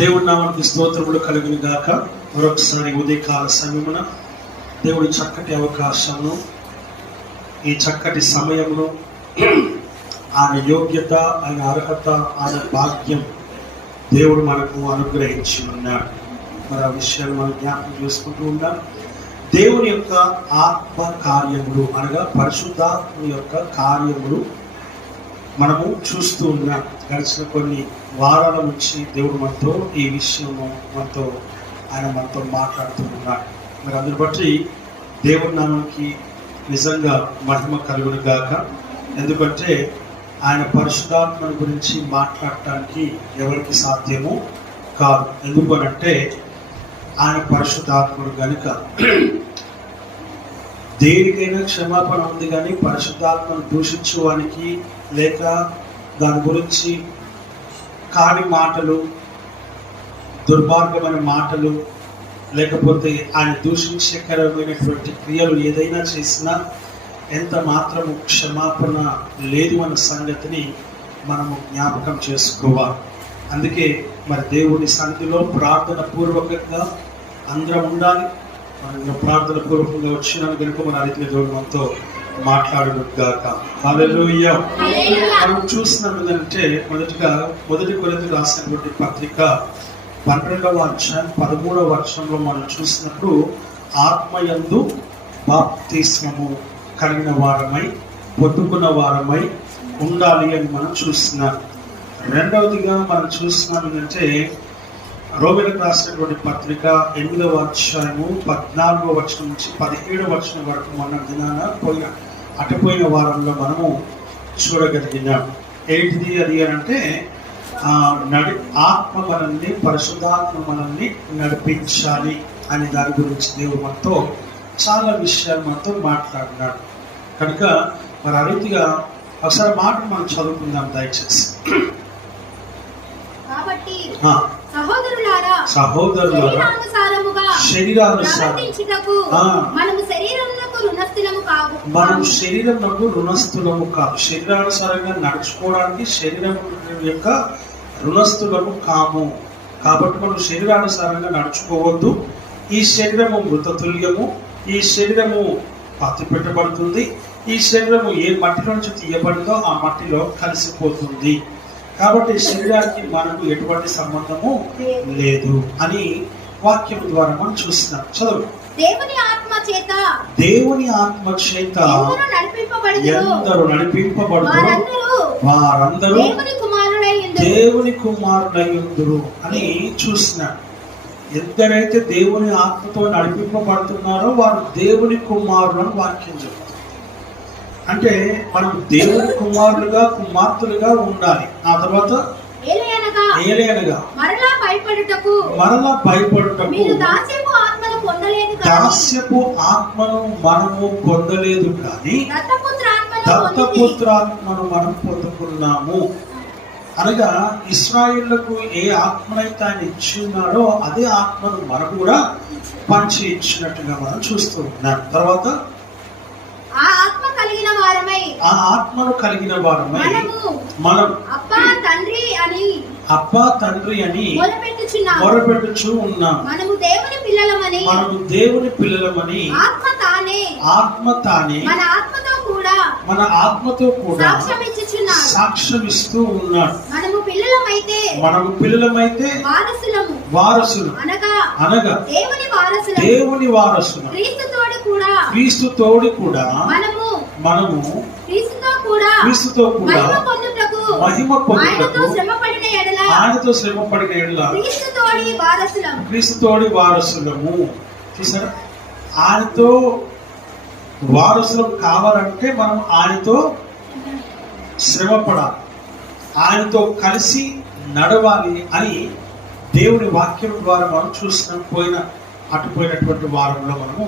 దేవుడి నామానికి స్తోత్రములు కలుగును గాక. మరొకసారి ఉదయకాల సమయమున దేవుడి చక్కటి అవకాశమును, ఈ చక్కటి సమయమును, ఆయన యోగ్యత, ఆయన అర్హత, ఆయన భాగ్యం దేవుడు మనకు అనుగ్రహించి ఉన్నాడు. మరి ఆ విషయాలు మనం జ్ఞాపకం చేసుకుంటూ ఉన్నాం. దేవుని యొక్క ఆత్మ కార్యములు అనగా పరిశుద్ధాత్మ యొక్క కార్యములు మనము చూస్తూ ఉన్నాం. గడిచిన కొన్ని వారాల నుంచి దేవుడు మనతో ఈ విషయము మనతో మాట్లాడుతూ ఉన్నాడు. మరి అందుని బట్టి దేవుడి నామానికి నిజంగా మహిమ కలుగును గాక. ఎందుకంటే ఆయన పరిశుద్ధాత్మని గురించి మాట్లాడటానికి ఎవరికి సాధ్యము కాదు. ఎందుకనంటే ఆయన పరిశుద్ధాత్ముడు కనుక. దేనికైనా క్షమాపణ ఉంది, కానీ పరిశుద్ధాత్మను దూషించడానికి లేక దాని గురించి కాని మాటలు, దుర్మార్గమైన మాటలు, లేకపోతే ఆయన దూషించకరమైనటువంటి క్రియలు ఏదైనా చేసినా ఎంత మాత్రము క్షమాపణ లేదు అన్న సంగతిని మనము జ్ఞాపకం చేసుకోవాలి. అందుకే మరి దేవుని సన్నిధిలో ప్రార్థన పూర్వకంగా అందరం ఉండాలి. మనం ప్రార్థన పూర్వకంగా వచ్చినాను కనుక మన రీతిలో దేవుడు మనతో మాట్లాడుగాక. హల్లెలూయా. మనం చూసినాం ఏంటంటే మొదటి కొరింథీయులకు రాసినటువంటి పత్రిక 12వ అధ్యాయం 13వ వచనంలో మనం చూసినప్పుడు ఆత్మయందు బాప్తిస్మము కలిగిన వారమై, పొందుకున్న వారమై ఉండాలి అని మనం చూస్తున్నాం. రెండవదిగా మనం చూస్తున్నాం ఏంటంటే రోమీయులకు రాసినటువంటి పత్రిక 8వ అధ్యాయము 14వ వచనం నుంచి 17వ వచనం వరకు మన దినాన అటుపోయిన వారంలో మనము చూడగలిగినాం. ఏంటిది అది అంటే ఆత్మ మనల్ని, పరిశుద్ధాత్మ మనల్ని నడిపించాలి అని దాని గురించి దేవుడు మనతో చాలా విషయాలు మనతో మాట్లాడినాడు. కనుక మరి ఆ రీతిగా ఒకసారి మాట మనం చదువుకుందాం దయచేసి. సహోదరులారా, మనం శరీరమునకు రుణస్థులము కాదు. శరీరానుసారంగా నడుచుకోవడానికి శరీరం యొక్క రుణస్థులము కాము. కాబట్టి మనం శరీరానుసారంగా నడుచుకోవద్దు. ఈ శరీరము మృతతుల్యము. ఈ శరీరము పాతి పెట్టబడుతుంది. ఈ శరీరము ఏ మట్టిలో నుంచి తీయబడిందో ఆ మట్టిలో కలిసిపోతుంది. కాబట్టి శరీరానికి మనకు ఎటువంటి సంబంధము లేదు అని వాక్యం ద్వారా మనం చూస్తున్నాం. చదువు. దేవుని ఆత్మ చేత ఎందరు నడిపింపబడుదురో వారందరూ దేవుని కుమారులయ్యుందురు అని చూస్తున్నాం. ఎందరైతే దేవుని ఆత్మతో నడిపింపబడుతున్నారో వారు దేవుని కుమారులను వాక్యం చెప్తారు. అంటే మనం దేవుని కుమారులుగా, కుమార్తెలుగా ఉండాలి. ఆ తర్వాత మరలా భయపడుటకు దాస్యపు ఆత్మను మనము పొందలేదు, కానీ దత్తపుత్రాత్మను మనం పొందుకున్నాము. అనగా ఇశ్రాయేలుకు ఏ ఆత్మనైతే ఆయన ఇచ్చి ఉన్నాడో అదే ఆత్మను మనకు కూడా పంచి ఇచ్చినట్టుగా మనం చూస్తూ ఉన్నాం. తర్వాత ఆ ఆత్మను కలిగిన వారమై మనం అబ్బా తండ్రి అని మొరపెట్టుచు ఉన్నాం. మనము దేవుని పిల్లలమని ఆత్మ తానే మన ఆత్మతో కూడా సాక్ష్యమిస్తూ ఉన్నాడు. మనము పిల్లలమైతే వారసులు అనగా దేవుని వారసులు. క్రీస్తుతోడు కూడా మనము క్రీస్తుతో కూడా మహిమ పొందుటకు ఆయనతో శ్రమపడిన ఎడల క్రీస్తుతోడి వారసులము. చూసారా, ఆయనతో వారసులం కావాలంటే మనం ఆయనతో శ్రమపడాలి, ఆయనతో కలిసి నడవాలి అని దేవుని వాక్యం ద్వారా మనం చూస్తున్నాం. అటుపోయినటువంటి వారంలో మనము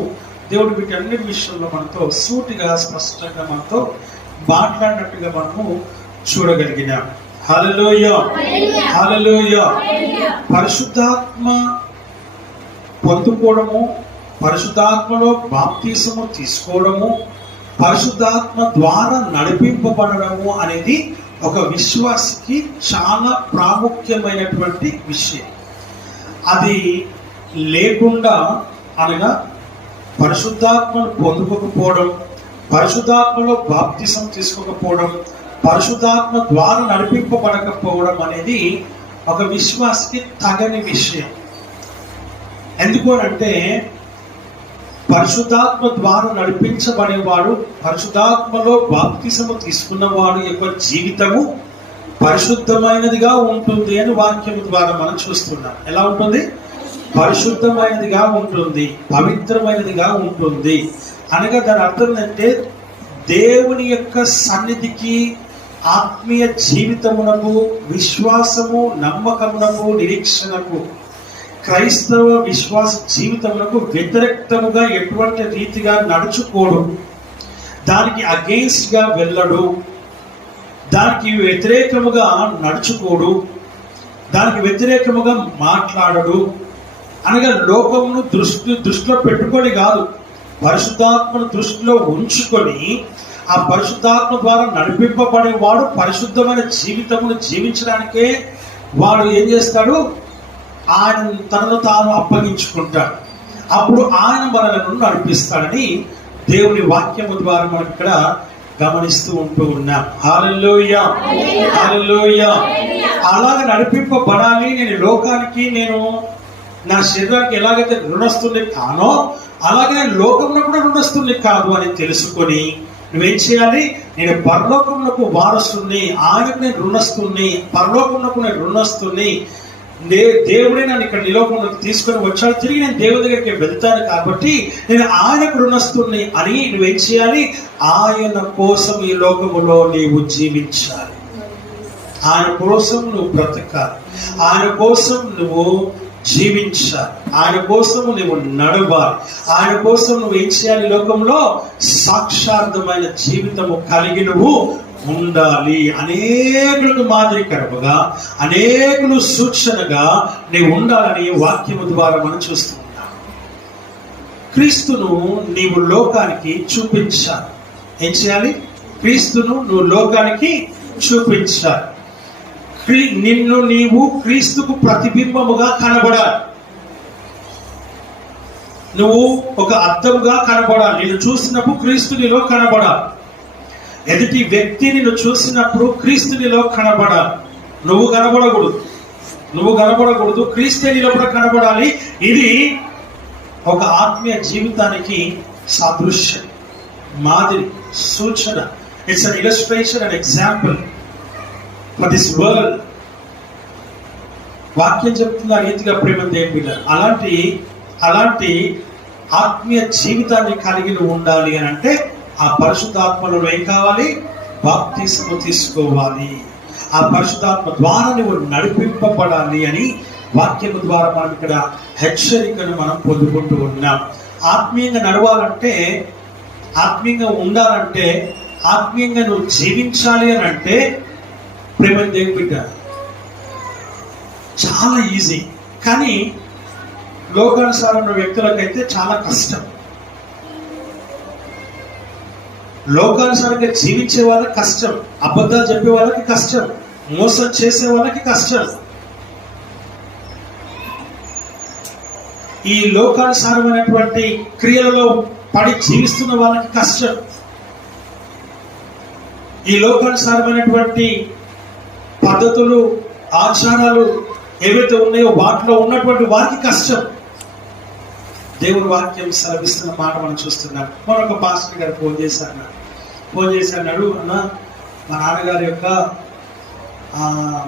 దేవుడు వీటన్నిటి విషయంలో మనతో సూటిగా, స్పష్టంగా మనతో మాట్లాడినట్టుగా మనము చూడగలిగినాం. హల్లెలూయా, హల్లెలూయా. పరిశుద్ధాత్మ పొందుకోవడము, పరిశుద్ధాత్మలో బాప్తిసము తీసుకోవడము, పరిశుద్ధాత్మ ద్వారా నడిపింపబడము అనేది ఒక విశ్వాసికి చాలా ప్రాముఖ్యమైనటువంటి విషయం. అది లేకుండా అనగా పరిశుద్ధాత్మను పొందుకోకపోవడం, పరిశుద్ధాత్మలో బాప్తిసం తీసుకోకపోవడం, పరిశుద్ధాత్మ ద్వారా నడిపింపబడకపోవడం అనేది ఒక విశ్వాసకి తగని విషయం. ఎందుకు అంటే పరిశుద్ధాత్మ ద్వారా నడిపించబడేవాడు, పరిశుద్ధాత్మలో బాప్తిసము తీసుకున్నవాడు యొక్క జీవితము పరిశుద్ధమైనదిగా ఉంటుంది అని వాక్యం ద్వారా మనం చూస్తున్నాం. ఎలా ఉంటుంది? పరిశుద్ధమైనదిగా ఉంటుంది, పవిత్రమైనదిగా ఉంటుంది. అనగా దాని అర్థం ఏంటంటే దేవుని యొక్క సన్నిధికి, ఆత్మీయ జీవితమునకు, విశ్వాసము, నమ్మకమునకు, నిరీక్షణకు, క్రైస్తవ విశ్వాస జీవితమునకు వ్యతిరేక్తముగా ఎటువంటి రీతిగా నడుచుకోడు, దానికి అగెయిన్స్ట్ గా వెళ్ళడు, దానికి వ్యతిరేకముగా నడుచుకోడు, దానికి వ్యతిరేకముగా మాట్లాడడు. అనగా లోకమును దృష్టిలో పెట్టుకొని కాదు, పరిశుద్ధాత్మను దృష్టిలో ఉంచుకొని ఆ పరిశుద్ధాత్మ ద్వారా నడిపింపబడేవాడు పరిశుద్ధమైన జీవితమును జీవించడానికే వాడు ఏం చేస్తాడు? ఆయన తనను తాను అప్పగించుకుంటాడు. అప్పుడు ఆయన మనలను నడిపిస్తాడని దేవుని వాక్యము ద్వారా మనం ఇక్కడ గమనిస్తూ ఉంటూ ఉన్నాం. హల్లెలూయా, హల్లెలూయా. అలాగే నడిపింపబడాలి. నేను లోకానికి, నేను నా శరీరానికి ఎలాగైతే రుణస్తుని కానో అలాగే నేను లోకంలో కూడా రుణస్తుని కాదు అని తెలుసుకొని నువ్వేం చేయాలి? నేను పరలోకమునకు వారసుని, ఆయనకు నేను రుణస్తుని, పరలోకమునకు నేను రుణస్తుని. దేవుడే నన్ను ఇక్కడ ఈ లోకంలోకి తీసుకొని వచ్చాడు, తిరిగి నేను దేవుడి దగ్గరికి వెళ్తాను కాబట్టి నేను ఆయనకు రుణస్తుని అని నువ్వేం చేయాలి? ఆయన కోసం ఈ లోకములో నీవు జీవించాలి, ఆయన కోసం నువ్వు బ్రతకాలి, ఆయన కోసం నువ్వు జీవించాలి, ఆయన కోసం నువ్వు నడవాలి, ఆయన కోసం నువ్వు ఏం చేయాలి? లోకంలో సాక్షార్థమైన జీవితము కలిగి నువ్వు ఉండాలి. అనేకులకు మాదిరికరముగా, అనేకులు సూచనగా నీవు ఉండాలని వాక్యము ద్వారా మనం చూస్తూ ఉన్నాం. క్రీస్తును నీవు లోకానికి చూపించాలి. ఏం చేయాలి? క్రీస్తును నువ్వు లోకానికి చూపించాలి. నిన్ను నీవు క్రీస్తుకు ప్రతిబింబముగా కనబడాలి. నువ్వు ఒక అద్దముగా కనబడాలి. నిన్ను చూసినప్పుడు క్రీస్తు నీలో కనబడాలి. ఎదుటి వ్యక్తి నిన్ను చూసినప్పుడు క్రీస్తు నీలో కనబడాలి. నువ్వు కనబడకూడదు, క్రీస్తే నీలో కూడా కనబడాలి. ఇది ఒక ఆత్మీయ జీవితానికి సాదృశ్యం, మాదిరి, సూచన. It's an illustration and example for this world. వాక్యం చెప్తుంది ఆ రీతిగా ప్రేమ దేవుని బిడ్డ. అలాంటి ఆత్మీయ జీవితాన్ని కలిగి ఉండాలి అని అంటే ఆ పరిశుద్ధాత్మలో ఏం కావాలి? బాప్తిస్మము తీసుకోవాలి. ఆ పరిశుద్ధాత్మ ద్వారా నువ్వు నడిపింపబడాలి అని వాక్యము ద్వారా మనం ఇక్కడ హెచ్చరికను మనం పొందుకుంటూ ఉన్నాం. ఆత్మీయంగా నడవాలంటే, ఆత్మీయంగా ఉండాలంటే, ఆత్మీయంగా నువ్వు జీవించాలి అని అంటే ప్రేమ దేవుని బిడ్డ చాలా ఈజీ. కానీ లోకానుసారమైన వ్యక్తులకైతే చాలా కష్టం. లోకానుసారంగా జీవించే వాళ్ళకి కష్టం, అబద్ధాలు చెప్పే వాళ్ళకి కష్టం, మోసం చేసే వాళ్ళకి కష్టం. ఈ లోకానుసారమైనటువంటి క్రియలలో పడి జీవిస్తున్న వాళ్ళకి కష్టం. ఈ లోకానుసారమైనటువంటి పద్ధతులు, ఆచారాలు ఏవైతే ఉన్నాయో వాటిలో ఉన్నటువంటి వారికి కష్టం. దేవుని వాక్యం సెలవిస్తున్న మాట మనం చూస్తున్నాం. మరొక పాస్టర్ గారు ఫోన్ చేసి అన్నాడు, అన్న మా నాన్నగారి యొక్క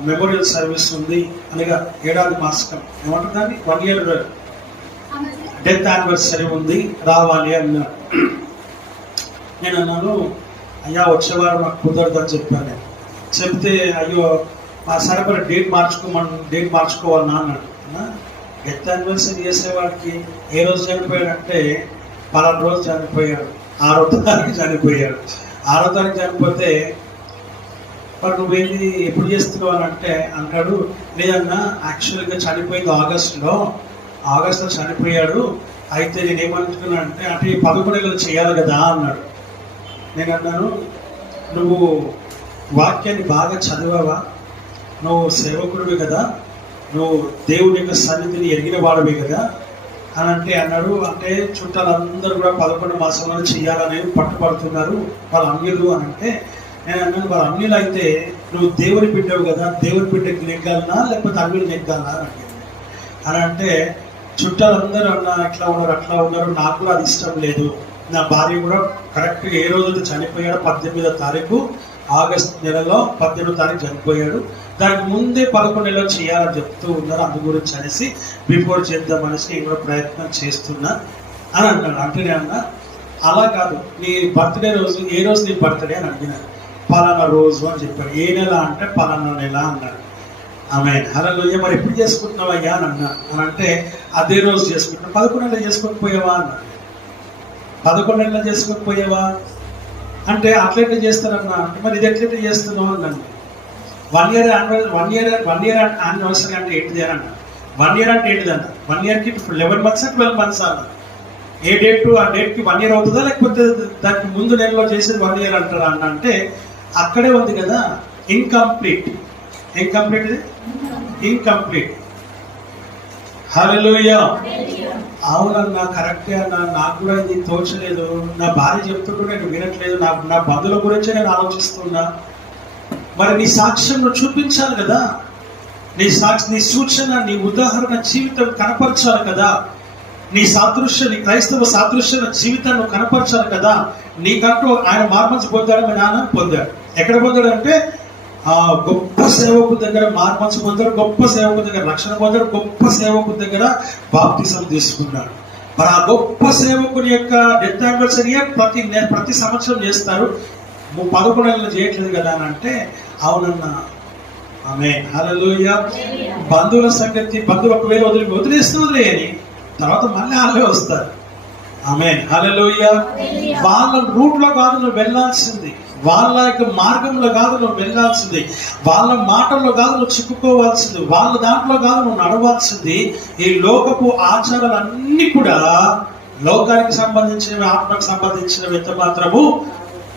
మెమోరియల్ సర్వీస్ ఉంది, అనగా ఏడాది మాసకం ఏమంటుందండి, 1 year డెత్ యానివర్సరీ ఉంది, రావాలి అన్నాడు. నేను అన్నాను, అయ్యా వచ్చేవారు మాకు కుదరదని చెప్పాను. నేను చెప్తే అయ్యో మా సరిపడ డేట్ మార్చుకోవాలన్నా అన్నాడు. డెత్ యానివర్సరీ చేసేవాడికి ఏ రోజు చనిపోయాడంటే పలానా రోజు చనిపోయాడు, 6వ తారీఖు చనిపోయాడు. 6వ తారీఖు చనిపోతే మరి నువ్వేంది ఎప్పుడు చేస్తున్నావు అని అంటే అంటాడు, లేదన్నా యాక్చువల్గా చనిపోయింది ఆగస్టులో చనిపోయాడు. అయితే నేనేమనుకున్నా అంటే 11 నెలలు చేయాలి కదా అన్నాడు. నేను అన్నాను, నువ్వు వాక్యాన్ని బాగా చదివావా? నువ్వు సేవకుడివి కదా, నువ్వు దేవుని యొక్క సన్నిధిని ఎరిగిన వాడవే కదా అని అన్నాడు. అంటే చుట్టాలందరూ కూడా 11 మాసంలో చేయాలని పట్టుపడుతున్నారు వాళ్ళ అన్యులు అని అంటే నేను అన్నాను, వాళ్ళ అన్యులు అయితే నువ్వు దేవుని బిడ్డవు కదా, దేవుని బిడ్డకి నెగ్గాలనా లేకపోతే అన్యులు నెగ్గాలనా అని అడిగాను. అని అంటే చుట్టాలందరూ ఇట్లా ఉన్నారు అట్లా ఉన్నారు, నాకు కూడా అది ఇష్టం లేదు. నా భార్య కూడా కరెక్ట్గా ఏ రోజు చనిపోయాడు, 18వ తారీఖు ఆగస్టు నెలలో 18వ తారీఖు చనిపోయాడు. దానికి ముందే 11 నెలలు చేయాలని చెప్తూ ఉన్నారు. అందు గురించి అనేసి బిఫోర్ చేద్దామనేసి నేను కూడా ప్రయత్నం చేస్తున్నా అని అన్నాడు. అంటే నేను అన్నా, అలా కాదు, నీ బర్త్డే రోజు ఏ రోజు నీ బర్త్డే అని అడిగినాను. పలానా రోజు అని చెప్పాడు. ఏ నెల అంటే పలానా నెల అన్నాడు. ఆమె హల్లెలూయా. మరి ఎప్పుడు చేసుకుంటున్నావయ్యా అని అన్నా. అని అంటే అదే రోజు చేసుకుంటున్నా. 11 నెలలు చేసుకోకపోయావా అన్నాడు. 11 నెలలు చేసుకోకపోయావా అంటే అట్లయితే చేస్తారన్నా. అంటే మరి ఇది ఎట్లయితే చేస్తున్నావు అన్నాను. 1 year యానివర్సరీ అంటే ఏంటిది అని అన్నా. 1 year అంటే ఏంటిదన్న? 1 yearకి 11 months 12 months అన్న. ఏ డేట్ ఆ డేట్కి 1 year అవుతుందా లేకపోతే దానికి ముందు నెలలో చేసేది 1 year అంటారా అన్న. అంటే అక్కడే ఉంది కదా ఇన్కంప్లీట్. హల్లెలూయా. అవునన్నా, కరెక్టే అన్నా, నాకు కూడా ఇది తోచలేదు. నా భార్య చెప్తుంటే నేను వినట్లేదు. నా బంధువుల గురించే నేను ఆలోచిస్తున్నా. మరి నీ సాక్ష్యం నువ్వు చూపించాలి కదా, నీ సూచన, నీ ఉదాహరణ జీవితం కనపరచాలి కదా, నీ క్రైస్తవ సాదృశ్య జీవితాన్ని నువ్వు కనపరచాలి కదా. నీకంటూ ఆయన మార్మన్స్ పొందాడు, మీ నాన్న పొందాడు. ఎక్కడ పొందాడు అంటే గొప్ప సేవకు దగ్గర మార్మన్స్ పొందాడు, గొప్ప సేవకు దగ్గర రక్షణ పొందాడు, గొప్ప సేవకు దగ్గర బాప్తిసం తీసుకున్నాడు. మరి ఆ గొప్ప సేవకుని యొక్క డెత్ యానివర్సరీ ప్రతి సంవత్సరం చేస్తారు. 11 నెలలు చేయట్లేదు కదా అని అంటే అవునన్నా. ఆమేన్ హల్లెలూయా. బంధువుల సంగతి, బంధువులు ఒకవేళ వదిలేని తర్వాత మళ్ళీ వాళ్ళే వస్తారు. ఆమేన్ హల్లెలూయా. వాళ్ళ రూట్ లో కాదు నువ్వు వెళ్ళాల్సింది, వాళ్ళ యొక్క మార్గంలో కాదు నువ్వు వెళ్ళాల్సింది, వాళ్ళ మాటల్లో కాదు నువ్వు చిక్కుకోవాల్సింది, వాళ్ళ దాంట్లో కాదు నువ్వు నడవాల్సింది. ఈ లోకపు ఆచారాలన్నీ కూడా లోకానికి సంబంధించినవి, ఆత్మకు సంబంధించినవి ఎంత మాత్రము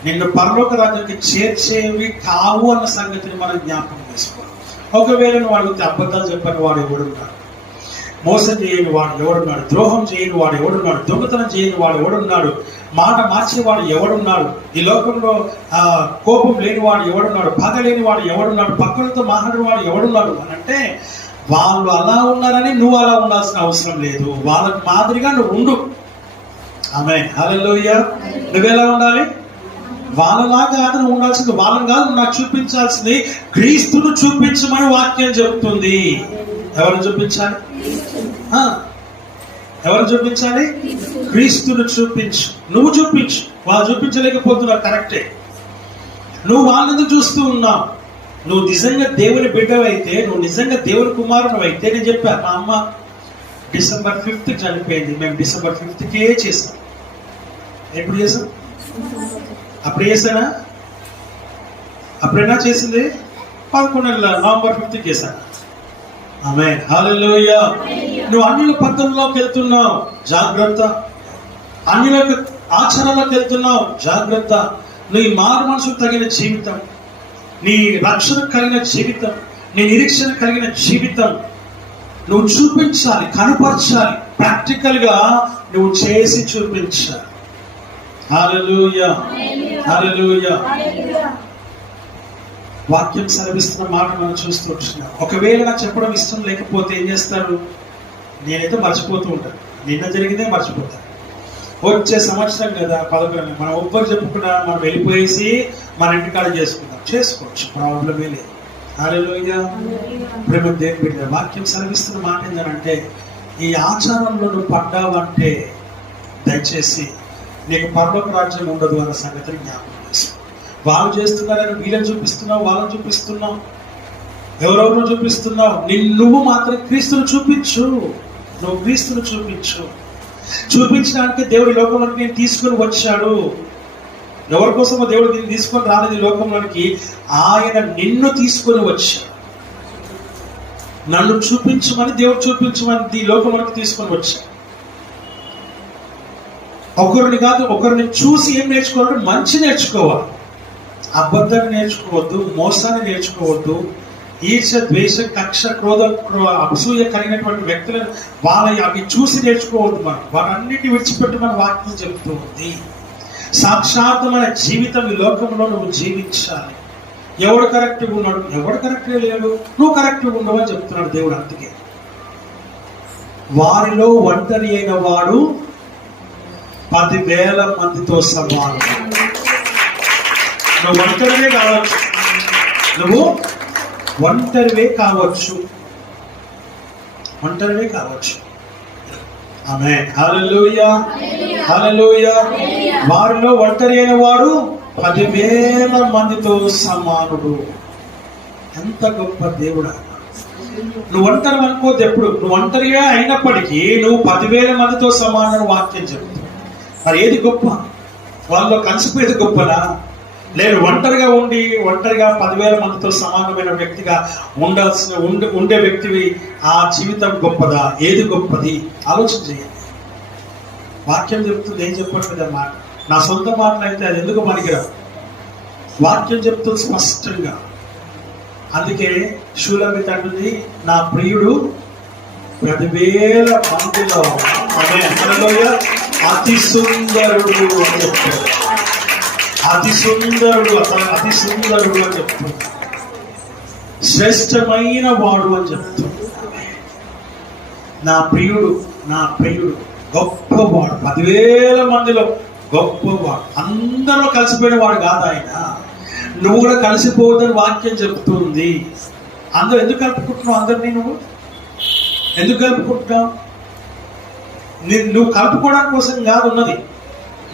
నిన్ను పరలోక రాజ్యానికి చేర్చేవి కావు అన్న సంగతిని మనం జ్ఞాపకం చేసుకోవాలి. ఒకవేళ నువ్వు అడిగితే అబద్ధాలు చెప్పని వాడు ఎవడున్నాడు, మోసం చేయని వాడు ఎవడున్నాడు, ద్రోహం చేయని వాడు ఎవడున్నాడు, దొంగతనం చేయని వాడు ఎవడున్నాడు, మాట మార్చేవాడు ఎవడున్నాడు, ఈ లోకంలో కోపం లేనివాడు ఎవడున్నాడు, పగ లేనివాడు ఎవడున్నాడు, పక్కలతో మాట్లాడిన వాడు ఎవడున్నాడు అని అంటే వాళ్ళు అలా ఉన్నారని నువ్వు అలా ఉండాల్సిన అవసరం లేదు. వాళ్ళకి మాదిరిగా నువ్వు ఉండు. ఆమేన్ హల్లెలూయా. నువ్వెలా ఉండాలి? వాళ్ళలాగా కాదు నువ్వు ఉండాల్సింది, వాళ్ళని కాదు నాకు చూపించాల్సింది. క్రీస్తును చూపించమని వాక్యం చెబుతుంది. ఎవరు చూపించాలి? ఎవరు చూపించాలి? క్రీస్తును చూపించు. నువ్వు చూపించు. వాళ్ళు చూపించలేకపోతున్నారు, కరెక్టే. నువ్వు వాళ్ళని చూస్తూ ఉన్నావు. నువ్వు నిజంగా దేవుని బిడ్డవైతే, నువ్వు నిజంగా దేవుని కుమారుడు అయితే, నేను చెప్పాను మా అమ్మ December 5th చనిపోయింది. మేము December 5th చేసాం. ఎప్పుడు చేసాం? అప్పుడు చేశానా? అప్పుడైనా చేసింది 11 నెలల November 5th చేశాను. ఆమేన్ హల్లెలూయా. నువ్వు అన్యుల పద్ధతుల్లోకి వెళ్తున్నావు, జాగ్రత్త. అన్యుల ఆచరణలోకి వెళ్తున్నావు, జాగ్రత్త. నీ మారు మనసుకు తగిన జీవితం, నీ రక్షణ కలిగిన జీవితం, నీ నిరీక్షణ కలిగిన జీవితం నువ్వు చూపించాలి, కనపరచాలి. ప్రాక్టికల్ గా నువ్వు చేసి చూపించాలి. హల్లెలూయా హల్లెలూయా. వాక్యం సెలవిస్తున్న మాట మనం చూస్తూ ఉంటున్నాం. ఒకవేళ నాకు చెప్పడం ఇష్టం లేకపోతే ఏం చేస్తారు? నేనైతే మర్చిపోతూ ఉంటాను. నిన్న జరిగిందే మర్చిపోతాను. వచ్చే సంవత్సరం కదా 11 మనం ఒక్కరు చెప్పుకున్నా మనం వెళ్ళిపోయేసి మన ఇంటికాడ చేసుకోవచ్చు, ప్రాబ్లమే లేదు. హల్లెలూయా. ప్రేమ దేవుని బిడ్డ, వాక్యం సెలవిస్తున్న మాట ఏంటంటే ఈ ఆచారంలో నువ్వు పడ్డావంటే దయచేసి నీకు పరలోక రాజ్యం ఉండదు అన్న సంగతిని జ్ఞాపకం చేసుకో. వాళ్ళు చేస్తున్నారని వీళ్ళని చూపిస్తున్నావు, వాళ్ళని చూపిస్తున్నావు, ఎవరెవరో చూపిస్తున్నావు. నువ్వు మాత్రం క్రీస్తును చూపించు. నువ్వు క్రీస్తును చూపించు. చూపించడానికి దేవుడి లోకంలోకి నేను తీసుకుని వచ్చాడు. ఎవరి కోసమో దేవుడు దీన్ని తీసుకొని రాలేదు ఈ లోకంలోనికి. ఆయన నిన్ను తీసుకొని వచ్చాడు. నన్ను చూపించమని దేవుడు చూపించమని ఈ లోకంలోకి తీసుకొని వచ్చాడు. ఒకరిని కాదు, ఒకరిని చూసి ఏం నేర్చుకోవాలి? మంచి నేర్చుకోవాలి. అబద్ధాన్ని నేర్చుకోవద్దు, మోసాన్ని నేర్చుకోవద్దు, ఈర్ష, ద్వేష, కక్ష, అసూయ కలిగినటువంటి వ్యక్తులను అవి చూసి నేర్చుకోవద్దు. మనం వాటన్నిటిని విడిచిపెట్టి మన వాక్యం చెబుతూ ఉంది. సాక్షాత్మైన జీవితం ఈ లోకంలో నువ్వు జీవించాలి. ఎవడు కరెక్ట్గా ఉన్నాడు, ఎవడు కరెక్ట్గా లేడు, నువ్వు కరెక్ట్గా ఉండవు అని చెప్తున్నాడు దేవుడు. అందుకే వారిలో ఒంటరి అయిన వాడు 10,000 మందితో సమానం. నువ్వు ఒంటరివే కావచ్చు, నువ్వు ఒంటరివే కావచ్చు, ఒంటరివే కావచ్చు. ఆమేన్, హల్లెలూయా, హల్లెలూయా. వారిలో ఒంటరి అయిన వాడు 10,000 మందితో సమానుడు. ఎంత గొప్ప దేవుడా! నువ్వు ఒంటరి అనుకోద్దు ఎప్పుడు. నువ్వు ఒంటరిగా అయినప్పటికీ నువ్వు 10,000 మందితో సమానం వాక్యం చెప్తావు. మరి ఏది గొప్ప? వాళ్ళలో కలిసిపోయేది గొప్పనా? లేదు ఒంటరిగా ఒంటరిగా 10,000 మందితో సమానమైన వ్యక్తిగా ఉండే వ్యక్తివి ఆ జీవితం గొప్పదా? ఏది గొప్పది? ఆలోచన చేయండి. వాక్యం చెప్తుంది, ఏం చెప్పట్లేదు అన్నమాట. నా సొంత మాటలు అయితే అది ఎందుకు పనికిరావు. వాక్యం చెప్తుంది స్పష్టంగా. అందుకే షూలమిత్ అంటుంది, నా ప్రియుడు 10,000 మందిలో అతి సుందరుడు అని చెప్తాడు. అతి సుందరుడు, అతను అతి సుందరుడు అని చెప్తాడు. శ్రేష్టమైన వాడు అని చెప్తాడు. నా ప్రియుడు గొప్పవాడు, 10,000 మందిలో గొప్పవాడు. అందరూ కలిసిపోయిన వాడు కాదు ఆయన. నువ్వు కూడా కలిసిపోవద్దని వాక్యం చెప్తుంది. అందరూ ఎందుకు కలుపుకుంటున్నావు? అందరినీ నువ్వు ఎందుకు కలుపుకుంటున్నావు? నువ్వు కలుపుకోవడానికి కోసం కాదు ఉన్నది.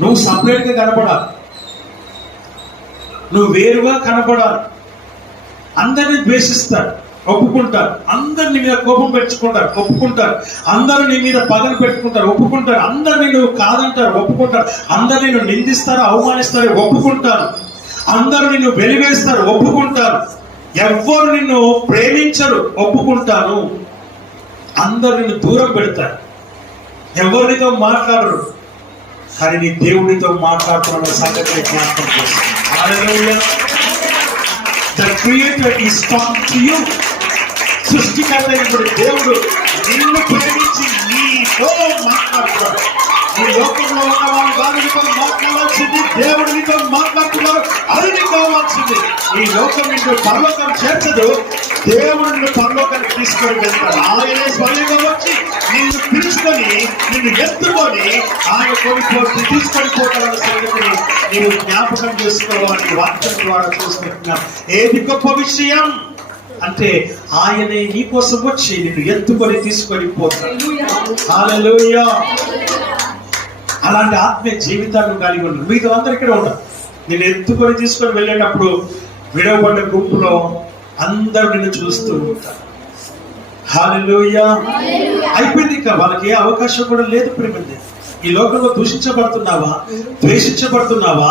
నువ్వు సపరేట్గా కనపడాలి, నువ్వు వేరుగా కనపడాలి. అందరినీ ద్వేషిస్తారు, ఒప్పుకుంటారు. అందరు నీ మీద కోపం పెట్టుకుంటారు, ఒప్పుకుంటారు. అందరూ నీ మీద పగలు పెట్టుకుంటారు, ఒప్పుకుంటారు. అందరినీ నువ్వు కాదంటారు, ఒప్పుకుంటారు. అందరు నిన్ను నిందిస్తారు, అవమానిస్తారు, ఒప్పుకుంటారు. అందరూ నిన్ను వెలివేస్తారు, ఒప్పుకుంటారు. ఎవ్వరు నిన్ను ప్రేమించరు, ఒప్పుకుంటాను. అందరు నిన్ను దూరం పెడతారు, ఎవరితో మాట్లాడరు. కానీ నీ దేవుడితో మాట్లాడుతున్న సంగతి జ్ఞాపకం చేస్తాను. హల్లెలూయా. The Creator is come to you. సృష్టికర్త అయినప్పుడు దేవుడు నిన్ను ప్రేమించి నీతో మాట్లాడుతున్నాడు. ఈ లోకంలో ఉన్న వాళ్ళు కాదు నీతో మాట్లాడాల్సింది, దేవుడు నీతో మాట్లాడుతున్నారు. అది నీకు కావాల్సింది. ఈ లోకం నిన్ను పరలోకం చేర్చదు, దేవుడు నిన్ను పరలోకానికి తీసుకొని వెళ్తాడు. ఆయనే స్వయంగా వచ్చి నిన్ను పిలుచుకొని నిన్ను ఎత్తుకొని ఆయన తీసుకొని పోతాడన్న సంగతిని నీవు జ్ఞాపకం చేసుకోవాలని వాక్యం ద్వారా చూసుకుంటున్నాం. ఏది గొప్ప విషయం అంటే ఆయనే నీ కోసం వచ్చి నిన్ను ఎత్తుకొని తీసుకొని పోతాడు. హల్లెలూయా. అలాంటి ఆత్మీయ జీవితాన్ని కలిగి ఉన్నాడు. మీతో అందరు ఇక్కడ ఉన్నారు. నేను ఎత్తుకొని తీసుకొని వెళ్ళేటప్పుడు విడవబడ్డ గుంపులో అందరూ నిన్ను చూస్తూ ఉంటారు. హల్లెలూయా. అయిపోయింది, ఇంకా వాళ్ళకి ఏ అవకాశం కూడా లేదు. ప్రేమంది ఈ లోకంలో దూషించబడుతున్నావా, ద్వేషించబడుతున్నావా,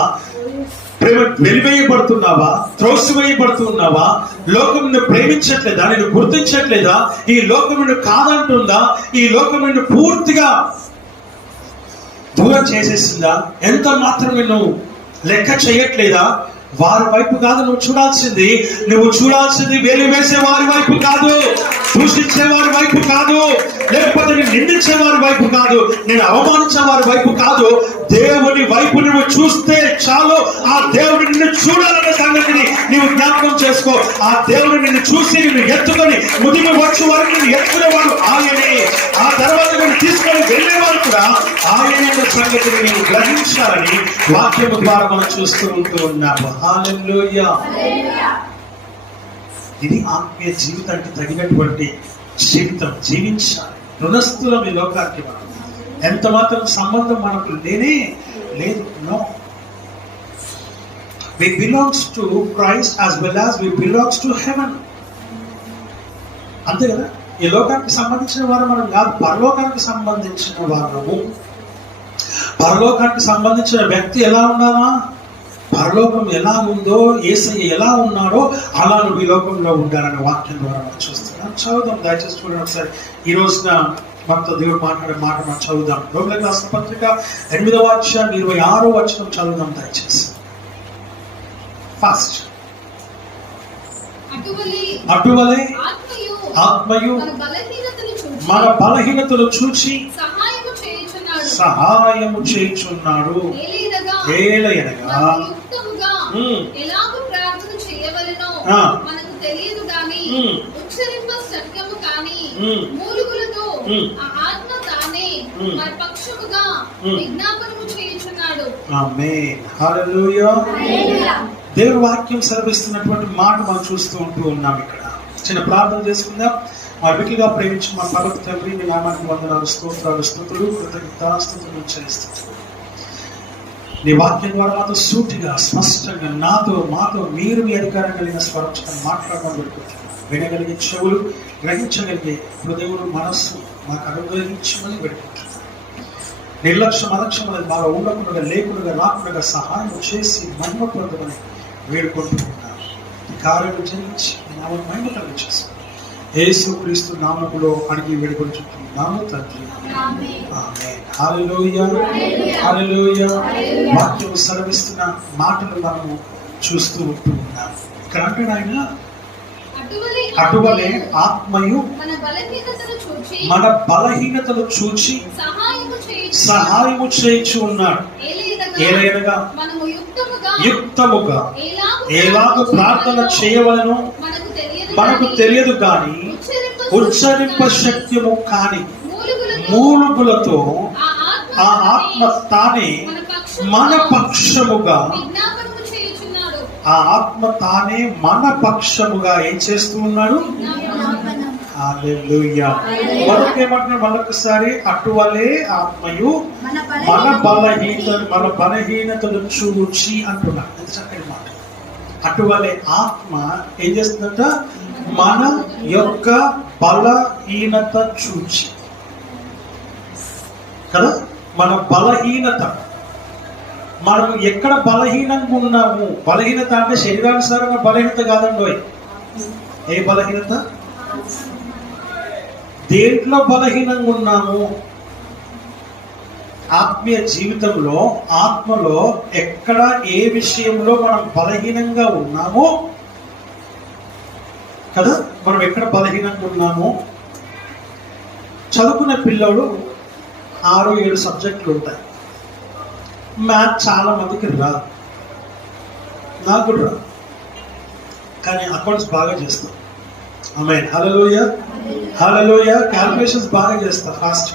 ప్రేమ వెలివేయబడుతున్నావా, త్రోసివేయబడుతున్నావా, లోకం నిన్ను ప్రేమించట్లేదా, నిన్ను గుర్తించట్లేదా, ఈ లోకం నిన్ను కాదంటుందా, ఈ లోకం నిన్ను పూర్తిగా దూరం చేసేసిందా, ఎంత మాత్రం నిన్ను లెక్క చేయట్లేదా, వారి వైపు కాదు నువ్వు చూడాల్సింది. నువ్వు చూడాల్సింది వెలివేసే వారి వైపు కాదు, దూషించే వారి వైపు కాదు, లేకపోతే నేను నిందించే వారి వైపు కాదు, నేను అవమానించే వారి వైపు కాదు. దేవుని వైపు నువ్వు చూస్తే చాలు. ఆ దేవుడు నిన్ను చూడాలన్న సంగతిని నీవు జ్ఞాపకం చేసుకో. ఆ దేవుడు నిన్ను చూసి నిన్ను ఎత్తుకొని ముదిమి వచ్చే వారు నిన్ను ఎత్తుకునేవాడు ఆయనే. ఆ తర్వాత నిన్ను తీసుకొని వెళ్ళేవారు కూడా ఆయనే అన్న సంగతిని నీవు గ్రహించాలని వాక్యము ద్వారా మనం చూస్తూ ఉన్నాము. హల్లెలూయా. ఇది ఆత్మీయ జీవితానికి తగినటువంటి జీవితం జీవించాలి. రుణస్థులం ఈ లోకానికి. మనం ఎంత మాత్రం సంబంధం మనకు లేనే లేదు. No, we belongs to Christ as well as we belongs to heaven. అంతే కదా. ఈ లోకానికి సంబంధించిన వారు మనం కాదు, పరలోకానికి సంబంధించిన వారము. పరలోకానికి సంబంధించిన వ్యక్తి ఎలా ఉండాలా, పరలోకం ఎలా ఉందో, యేసయ్య ఎలా ఉన్నాడో అలా నువ్వు ఈ లోకంలో ఉండాలనే వాక్యం ద్వారా మనం చూస్తున్నాం. చదువుదాం దయచేసి చూడండి ఒకసారి. ఈ రోజున మనతో దేవుడు మాట్లాడే మాట మనం చదువుదాం. రోమిలకు రాసిన పత్రిక 8వ అధ్యాయం 26వ వచనం చదువుదాం దయచేసి. ఫస్ట్. అటువలే ఆత్మయు ఆత్మయు మన బలహీనతను చూచి మన బలహీనతలు చూచి సహాయము సహాయము చేయుచున్నాడు. చేయుచున్నాడు. ఏలయనగా ఏలయనగా యుక్తముగా ఉమ్, ఎలాగూ ప్రార్థన చేయవలెనో ఆ. మనకు తెలియదు గాని ఉమ్. ఉచ్చరింప సత్యము కాని ఉమ్. మూలుగులతో ఉమ్. ఆ ఆత్మ తానే ఉమ్. మన పక్షముగా ఉమ్. విజ్ఞాపనము చేయుచున్నాడు. ఆమేన్. హల్లెలూయా. దేవుని వాక్యం సెలవిస్తున్నటువంటి మాట మనం చూస్తూ ఉన్నాం. ఇక్కడ చిన్న ప్రార్థన చేసుకుందాం. మా వికిగా ప్రేమించి మా పరమ తండ్రి, మీ నామానికి వందనాలు, స్తోత్రాలు, స్తుతులు, కృతజ్ఞతాస్తుతులు చెల్లిస్తున్నాం. నీ వాక్యం ద్వారా మాతో సూటిగా స్పష్టంగా మాతో మీరు మీ అధికారం కలిగిన స్వరం మాట్లాడడం పెట్టుకుంటున్నాం. వినగలిగే చెవులు, గ్రహించగలిగే హృదయములు, మనస్సు మాకు అనుగ్రహించమని పెట్టుకుంటున్నాం. నిర్లక్ష్యం అలక్ష్యం అనేది బాగా ఉండకుండా, లేకుండా, రాకుండా సహాయం చేసి మహిమ పొందమని వేడుకుంటున్నాం. ఈ కార్యం జరిగించి నామ మహిమ కలిగించేసి యేసుక్రీస్తు నామములో అడిగి వేడుకొంచుతున్నాము తండ్రి. ఆమేన్. హల్లెలూయా. హల్లెలూయా. వాక్యం సెలవిస్తున్న మాటలు మనము చూస్తూ ఉన్నాం. ఇక్కడ అంటే ఆయన అటువలే ఆత్మయు మన బలహీనతలు చూచి సహాయము చేయుచు ఉన్నాడు. ఏలయనగా యుక్తముగా ఎలాగ ప్రార్థన చేయవలనో మనకు తెలియదు కానీ ఉచ్చరింప శక్యము కాని మూలుగులతో ఆ ఆత్మ తానే మన పక్షముగా ఏం చేస్తూ ఉన్నాడు? హల్లెలూయా. మరొకేమంటున్నాడు? మరొకసారి అటువలే ఆత్మయు మన బలహీనతలు చూచి అంటున్నాడు. ఎంత చక్కని మాట. అటువలే ఆత్మ ఏం చేస్తుందంట? మన యొక్క బలహీనత చూచి కదా. మన బలహీనత, మనం ఎక్కడ బలహీనంగా ఉన్నాము. బలహీనత అంటే శరీరానుసారంగా బలహీనత కాదండి. ఏ బలహీనత? దేంట్లో బలహీనంగా ఉన్నాము? ఆత్మీయ జీవితంలో, ఆత్మలో ఎక్కడ ఏ విషయంలో మనం బలహీనంగా ఉన్నామో కదా. మనం ఎక్కడ బలహీనంగా ఉన్నామో, చదువుకునే పిల్లలు 6-7 సబ్జెక్టులు ఉంటాయి. మ్యాథ్ చాలా మందికి రాదు, నాకు కూడా రాదు, కానీ అకౌంట్స్ బాగా చేస్తాం. ఆమేన్. హల్లెలూయా. హల్లెలూయా. క్యాల్కులేషన్స్ బాగా చేస్తా, ఫాస్ట్.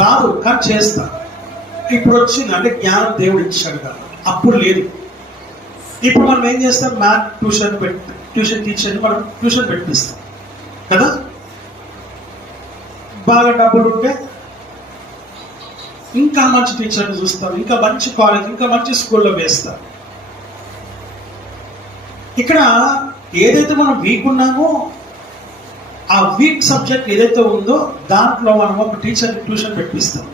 రాదు కానీ చేస్తా. ఇప్పుడు వచ్చింది అంటే జ్ఞానం దేవుడు ఇచ్చాడు కాబట్టి. అప్పుడు లేదు. ఇప్పుడు మనం ఏం చేస్తాం? మ్యాథ్ ట్యూషన్ టీచర్ని మనం ట్యూషన్ పెట్టిస్తాం కదా. బాగా డబ్బులు ఉంటే ఇంకా మంచి టీచర్ని చూస్తాం, ఇంకా మంచి కాలేజ్, ఇంకా మంచి స్కూల్లో వేస్తాం. ఇక్కడ ఏదైతే మనం వీక్ ఉన్నామో, ఆ వీక్ సబ్జెక్ట్ ఏదైతే ఉందో దాంట్లో మనం ఒక టీచర్ని ట్యూషన్ పెట్టిస్తాం.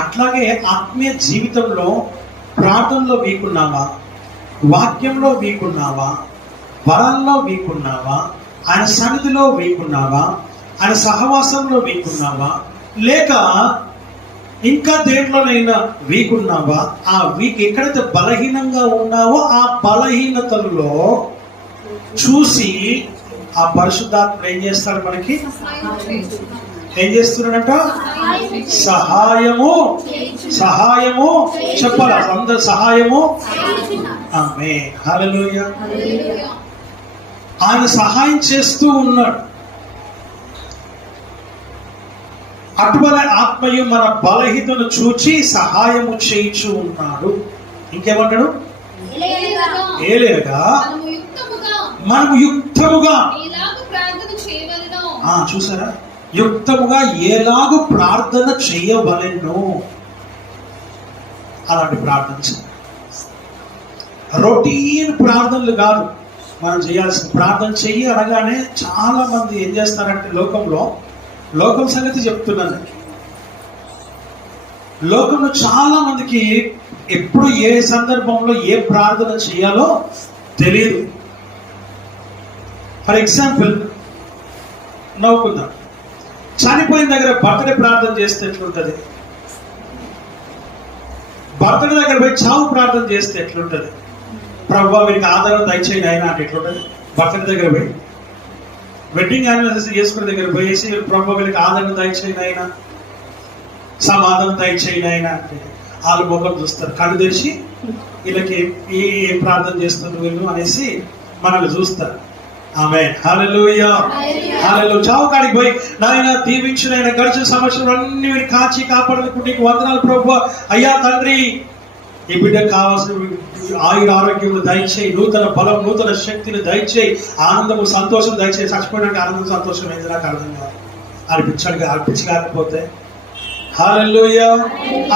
అట్లాగే ఆత్మీయ జీవితంలో ప్రార్థనలో వీక్ ఉన్నావా, వాక్యంలో వీక్ ఉన్నావా, వరాల్లో వీక్ ఉన్నావా, ఆయన సన్నిధిలో వీక్ ఉన్నావా, ఆయన సహవాసంలో వీక్ ఉన్నావా, లేక ఇంకా దేంట్లోనైనా వీక్ ఉన్నావా? ఆ వీక్ ఎక్కడైతే బలహీనంగా ఉన్నావో ఆ బలహీనతల్లో చూసి ఆ పరిశుద్ధాత్మ ఏం చేస్తాడు? మనకి ఏం చేస్తున్నాడంట? సహాయము చెప్పాలి అందరు. సహాయము. ఆమేన్. హల్లెలూయా. ఆయన సహాయం చేస్తూ ఉన్నాడు. అటువలే ఆత్మయు మన బలహీనతను చూచి సహాయము చేయుచు ఉన్నాడు. ఇంకేమంటాడు? ఏలేగా మనము యుక్తముగా చూసారా? యుక్తముగా ఎలాగూ ప్రార్థన చేయవలెను. అలాంటి ప్రార్థన రొటీన్ ప్రార్థనలు కాదు మనం చేయాల్సిన. ప్రార్థన చెయ్యి అనగానే చాలా మంది ఏం చేస్తారంటే, లోకం సంగతి చెప్తున్నాను. లోకంలో చాలా మందికి ఎప్పుడు ఏ సందర్భంలో ఏ ప్రార్థన చేయాలో తెలియదు. ఫర్ ఎగ్జాంపుల్ నవ్వుకుందాం. చనిపోయిన దగ్గర బర్త్డే ప్రార్థన చేస్తే ఎట్లుంటది? బర్త్డే దగ్గర పోయి చావు ప్రార్థన చేస్తే ఎట్లుంటది? ప్రభువా వీరికి ఆధారం దయచేయండి ఆయన అంటే ఎట్లుంటది? భర్తల దగ్గర పోయి వెడ్డింగ్ యానివర్సరీ చేసుకునే దగ్గర పోయేసి ప్రభు వీళ్ళకి ఆదరణ దయచేయని ఆయన, సమాధానం దయచేయని ఆయన అంటే వాళ్ళు మొక్కలు చూస్తారు, కళ్ళు తెరిచి వీళ్ళకి ఏం ప్రార్థన చేస్తున్నారు వీళ్ళు అనేసి మనల్ని చూస్తారు. ఆమేన్, హల్లెలూయా, హల్లెలూయా. చావు కాడికి పోయి నాయన దీవించిన ఆయన గడిచిన సంవత్సరం అన్ని మీరు కాచి కాపాడుకుంటే నీకు వందనాలు ప్రభు. అయ్యా తండ్రి, ఈ బిడ్డకు కావాల్సిన ఆయుర ఆరోగ్యం దయచేయి, నూతన బలం నూతన శక్తిని దయచేయి, ఆనందము సంతోషం దయచేయి. చచ్చిపోయినాక ఆనందం సంతోషం ఏంది నాకు అర్థం కాదు. అర్పించలేకపోతే హల్లెలూయా.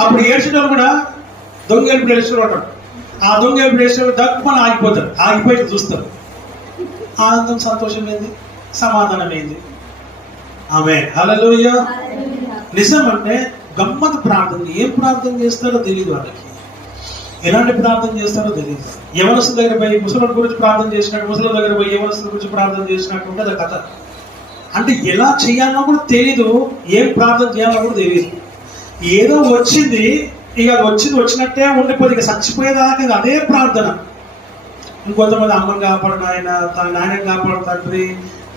అప్పుడు ఏడ్చడం కూడా దొంగ ఎప్పుడు ఏడ్చడం అంటాడు. ఆ దొంగ ఎప్పుడు ఏడ్చడం దక్కుమని ఆగిపోతాడు, ఆగిపోయి చూస్తారు. ఆనందం సంతోషం ఏంది, సమాధానం ఏంది. ఆమేన్, హల్లెలూయా. నిజం అంటే గమ్మత్ ప్రార్థన. ఏం ప్రార్థన చేస్తారో తెలియదు వాళ్ళకి, ఎలాంటి ప్రార్థన చేస్తారో తెలియదు. యవనస్తుల దగ్గర పోయి ముసలి గురించి ప్రార్థన చేసినట్టు, ముసలి దగ్గర పోయి యవనస్తుల గురించి ప్రార్థన చేసినట్టు ఉంటుంది కథ. అంటే ఎలా చేయాలో కూడా తెలీదు, ఏం ప్రార్థన చేయాలో కూడా తెలియదు. ఏదో వచ్చింది, ఇక వచ్చినట్టే ఉండిపోయి ఇక చచ్చిపోయేదాకా అదే ప్రార్థన. ఇంకొంతమంది అమ్మని కాపాడిన ఆయన, తన నాయనని కాపాడు తండ్రి,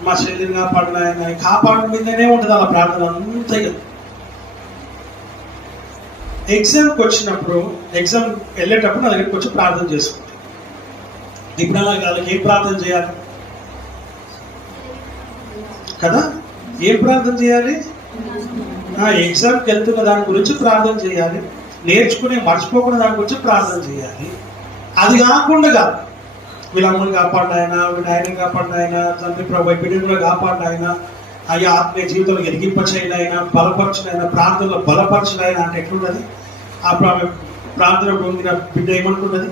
మా చెల్లిని కాపాడిన ఆయన, కాపాడిన మీదనే ఉంటుంది అలా ప్రార్థన అంతా. ఎగ్జామ్కి వచ్చినప్పుడు, ఎగ్జామ్ వెళ్ళేటప్పుడు నా దగ్గరికి వచ్చి ప్రార్థన చేసుకుంటాను. ఇప్పుడు వాళ్ళకి ఏం ప్రార్థన చేయాలి కదా, ఏం ప్రార్థన చేయాలి? ఎగ్జామ్కి వెళ్తున్న దాని గురించి ప్రార్థన చేయాలి, నేర్చుకునే మర్చిపోకుండా దాని గురించి ప్రార్థన చేయాలి. అది కాకుండా వీళ్ళ అమ్మని కాపాడిన ఆయన, వీళ్ళ ఆయనని కాపాడిన ఆయన, తండ్రి ప్రభు బిడ్డను కూడా కాపాడిన ఆయన, అయ్యా ఆత్మీయ జీవితంలో ఎదిగింపచేయన ఆయన, బలపరిచిన ఆయన, ప్రార్థనలో బలపరిచిన ఆయన అంటే ఎట్లున్నది? ఆ ప్రార్థన పొందిన బిడ్డ ఏమనుకున్నది?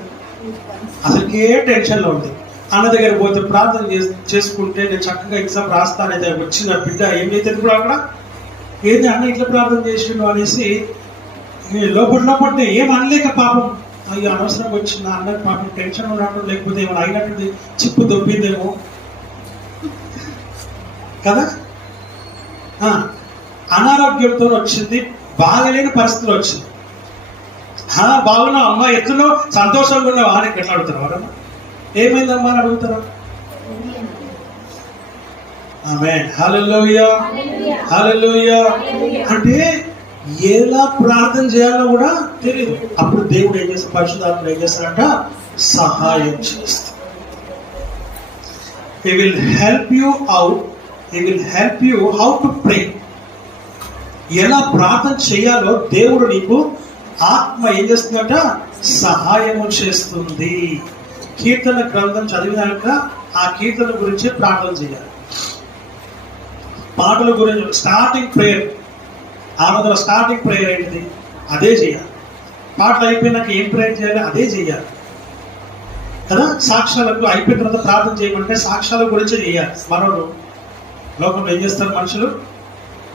అసలుకే టెన్షన్లో ఉంది. అన్న దగ్గర పోతే ప్రార్థన చేసుకుంటే నేను చక్కగా ఎగ్జామ్ రాస్తానైతే వచ్చిన బిడ్డ ఏమైతే కూడా అక్కడ ఏంది అన్న ఇట్లా ప్రార్థన చేసిండు అనేసి లోపల ఏం అనలేక పాపం, అయ్యో అనవసరం వచ్చిన అన్న పాపం టెన్షన్ ఉన్నట్టు, లేకపోతే ఏమైనా అయినట్టు చిప్పు దొబ్బిందేమో కదా. అనారోగ్యంతో వచ్చింది, బాగలేని పరిస్థితులు వచ్చింది. బాగున్నావు అమ్మ, ఎత్తులో సంతోషంగా ఉన్నావా అని ఎట్లా అడుగుతారు ఎవరన్నా? ఏమైందమ్మా అని అడుగుతారా? ఆమేన్, హల్లెలూయా, హల్లెలూయా. అంటే ఎలా ప్రార్థన చేయాలో కూడా తెలియదు. అప్పుడు దేవుడు ఏం చేస్తాడు? పరిశుద్ధాత్ముడు ఏం చేస్తాడంట? సహాయం చేస్తాడు. He will help you out. He will help you how to pray. ఎలా ప్రార్థన చేయాలో దేవుడు నీకు ఆత్మ ఏం చేస్తుందంట? సహాయము చేస్తుంది. కీర్తన గ్రంథం చదివినాక ఆ కీర్తన గురించి ప్రార్థన చేయాలి. పాటల గురించి స్టార్టింగ్ ప్రేయర్, ఆరాధన స్టార్టింగ్ ప్రేయర్ ఏంటిది? అదే చేయాలి. పాటలు అయిపోయినాక ఏం ప్రేయర్ చేయాలి? అదే చేయాలి కదా. సాక్ష్యాలకు అయిపోయిన తర్వాత ప్రార్థన చేయమంటే సాక్ష్యాల గురించి చేయాలి. మరో లోకంలో ఏం చేస్తారు మనుషులు?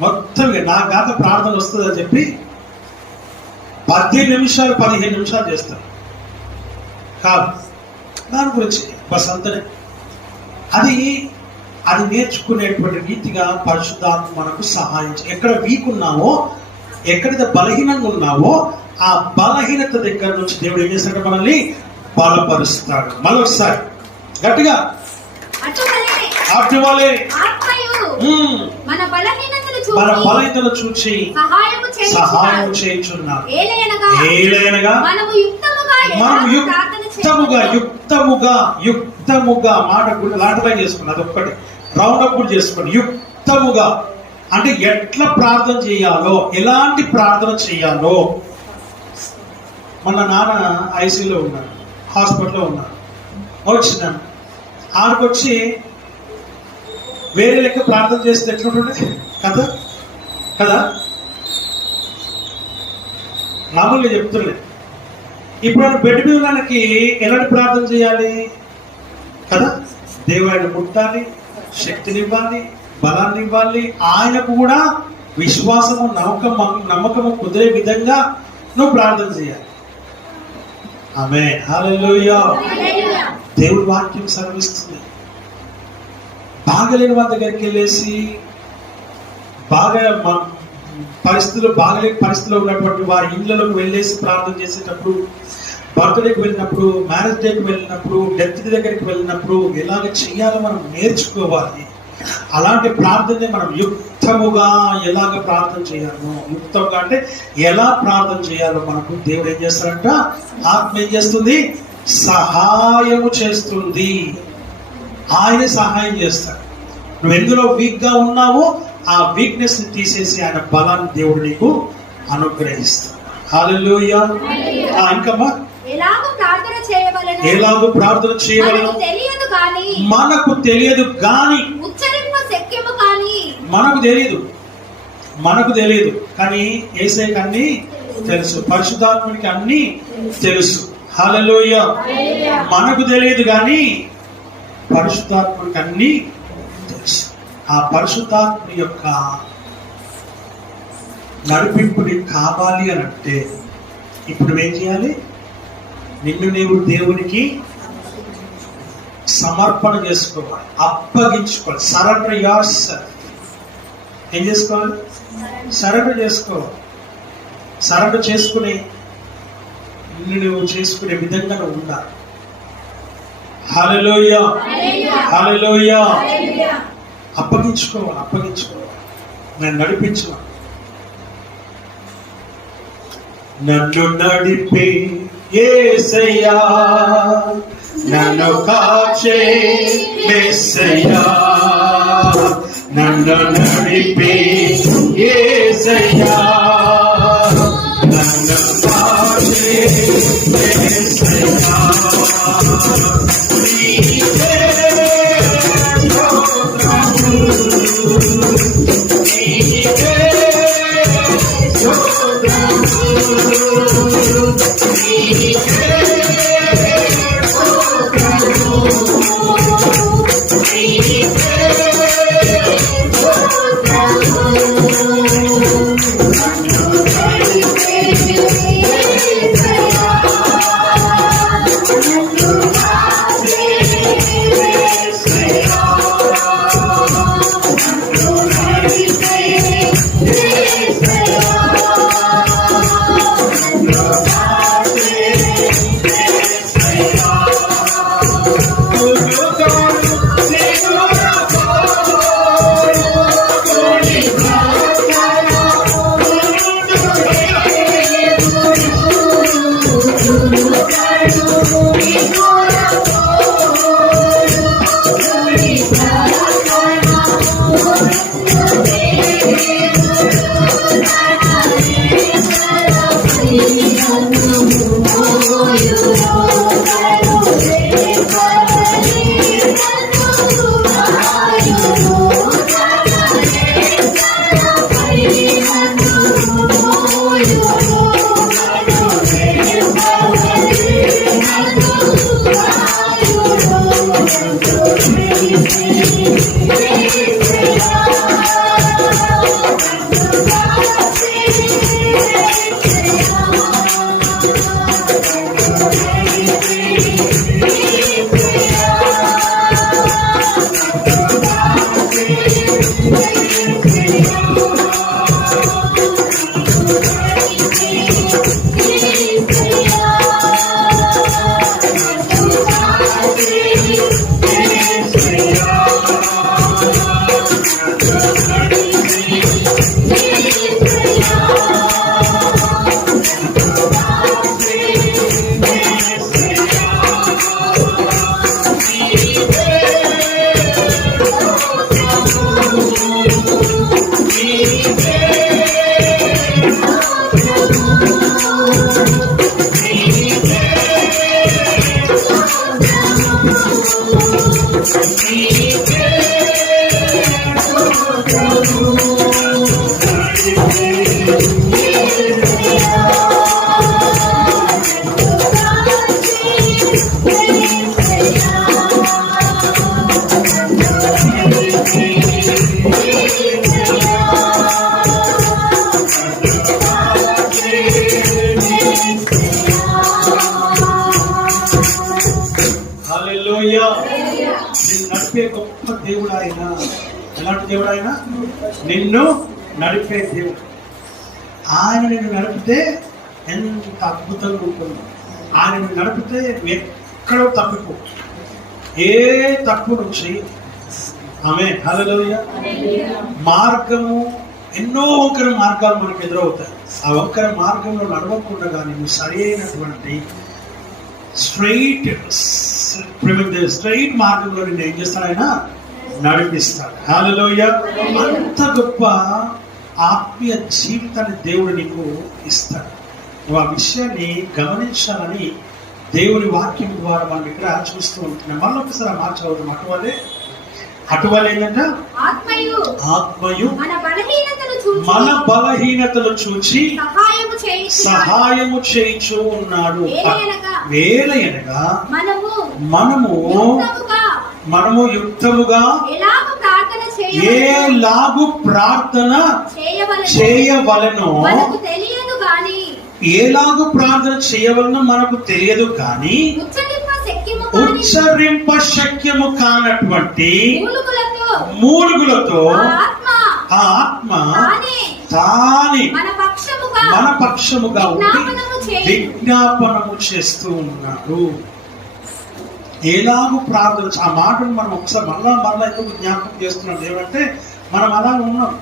మొత్తం నా గాత ప్రార్థన వస్తుందని చెప్పి 15 నిమిషాలు 15 నిమిషాలు చేస్తారు. కాదు, దాని గురించి బస్ అంతనే. అది నేర్చుకునేటువంటి రీతిగా పరిశుద్ధాత్మ మనకు సహాయం. ఎక్కడ వీక్ ఉన్నావో, ఎక్కడైతే బలహీనంగా ఉన్నావో, ఆ బలహీనత దగ్గర నుంచి దేవుడు ఏం చేస్తాడు? మనల్ని బలపరుస్తాడు. మరొకసారి గట్టిగా అటువలే మన బలహీనతను చూచి సహాయం చేయుచున్నాడు. ఏలయనగా మనము యుక్తముగా మాట లాంటిలా చేసుకోండి. అదొక్కటి రౌండప్ కూడా చేసుకోండి. యుక్తముగా అంటే ఎట్లా ప్రార్థన చేయాలో, ఎలాంటి ప్రార్థన చేయాలో. మన నాన్న ఐసీలో ఉన్నాడు, హాస్పిటల్లో ఉన్నాడు. వచ్చినాను ఆడికొచ్చి వేరే లెక్క ప్రార్థన చేస్తే ఎట్లుంటుండే కదా కదా. మామూలుగా చెప్తుండే. ఇప్పుడు బెడ్ మీద మనకి ఎలాంటి ప్రార్థన చేయాలి కదా? దేవుని ముట్టాలి, శక్తినివ్వాలి, బలాన్ని ఇవ్వాలి. ఆయనకు కూడా విశ్వాసము నమ్మకము కుదిరే విధంగా నువ్వు ప్రార్థన చేయాలి. ఆమేన్, హల్లెలూయా. దేవుడి వాక్యం సెలవిస్తుంది. బాగలేని వాళ్ళ దగ్గరికి వెళ్ళేసి బాగలేని పరిస్థితిలో ఉన్నటువంటి వారి ఇళ్లలోకి వెళ్ళేసి ప్రార్థన చేసేటప్పుడు బర్త్డేకి వెళ్ళినప్పుడు, మ్యారేజ్ డేకి వెళ్ళినప్పుడు, డెత్ దగ్గరికి వెళ్ళినప్పుడు ఎలాగ చేయాలో మనం నేర్చుకోవాలి. అలాంటి ప్రార్థన మనం యుక్తముగా ఎలాగ ప్రార్థన చేయాలో, యుక్తంగా అంటే ఎలా ప్రార్థన చేయాలో మనకు దేవుడు ఏం చేస్తారంట, ఆత్మ ఏం చేస్తుంది, సహాయము చేస్తుంది. ఆయనే సహాయం చేస్తాడు. నువ్వు ఎందులో వీక్ గా ఉన్నావో ఆ వీక్నెస్ ని తీసేసి ఆయన బలాన్ని దేవుడు నీకు అనుగ్రహిస్తాడు. హల్లెలూయా. ఇంకమ్మా, ఎలాగో ప్రార్థన చేయవలెను మనకు తెలియదు కానీ, ఉచ్చరింప శక్యము కానీ, మనకు తెలియదు కానీ యేసయ్యకి అన్ని తెలుసు, పరిశుద్ధాత్మునికి అన్ని తెలుసు. హల్లెలూయా. మనకు తెలియదు కానీ పరిశుద్ధాత్మునికి అన్ని తెలుసు. ఆ పరిశుద్ధాత్మ యొక్క నడిపింపుని కావాలి అని అంటే ఇప్పుడు ఏం చేయాలి, నిన్ను నీవు దేవునికి సమర్పణ చేసుకోవాలి, అప్పగించుకోవాలి. Surrender your self. ఏం చేసుకోవాలి, సరెండర్ చేసుకోవాలి. సరెండర్ చేసుకుని నిన్ను నువ్వు చేసుకునే విధంగా నువ్వు ఉండాలి. హల్లెలూయా, హల్లెలూయా. అప్పగించుకోవాలి. నేను నడిపించు. నన్ను నడిపే యేసయ్యా, నన్ను కాచే యేసయ్యా, నన్ను నడిపే యేసయ్యా, నన్ను కాచే యేసయ్యా. నడిపే గొప్ప దేవుడు ఆయన. ఎలాంటి దేవుడు ఆయన? నిన్ను నడిపే దేవుడు. ఆయన నిన్ను నడిపితే ఎంత అద్భుతంగా ఉంటుంది. ఆయన నడిపితే ఎక్కడో తప్పిపో, ఏ తప్పు నువ్వు చెయ్యి. ఆమేన్, హల్లెలూయా. మార్గము ఎన్నో వంకర మార్గాలు మనకు ఎదురవుతాయి. ఆ వంకర మార్గంలో నడవకుండా కానీ నువ్వు సరి అయినటువంటి స్ట్రైట్ మార్గంలో నేను ఏం చేస్తాడు, ఆయన నడిపిస్తాడు. హల్లెలూయా. అంత గొప్ప ఆత్మీయ జీవితాన్ని దేవుడు నీకు ఇస్తాడు. నువ్వు ఆ విషయాన్ని గమనించాలని దేవుని వాక్యం ద్వారా మనం ఇక్కడ చూస్తూ ఉంటున్నాం. మళ్ళీ ఒకసారి మార్చవద్దు. అటువలే ఏంటంటే ఆత్మయు మన బలహీనతలు చూచి సహాయము చేయించు ఉన్నాడు. వేలయనగా మనము యుక్తముగా ఏలాగు ప్రార్థన చేయవలనో ఏలాగు ప్రార్థన చేయవలనో మనకు తెలియదు, కానీ ఉచ్చరింప శక్యము కానటువంటి మూలుగులతో ఆ ఆత్మ తానే మన పక్షముగా ఉండి విజ్ఞాపనము చేస్తూ ఉన్నాడు. ఎలాగూ ప్రార్థన, ఆ మాటను మనం ఒకసారి మళ్ళా ఎందుకు జ్ఞాపకం చేస్తున్నాం ఏమంటే, మనం అలా ఉన్నాం.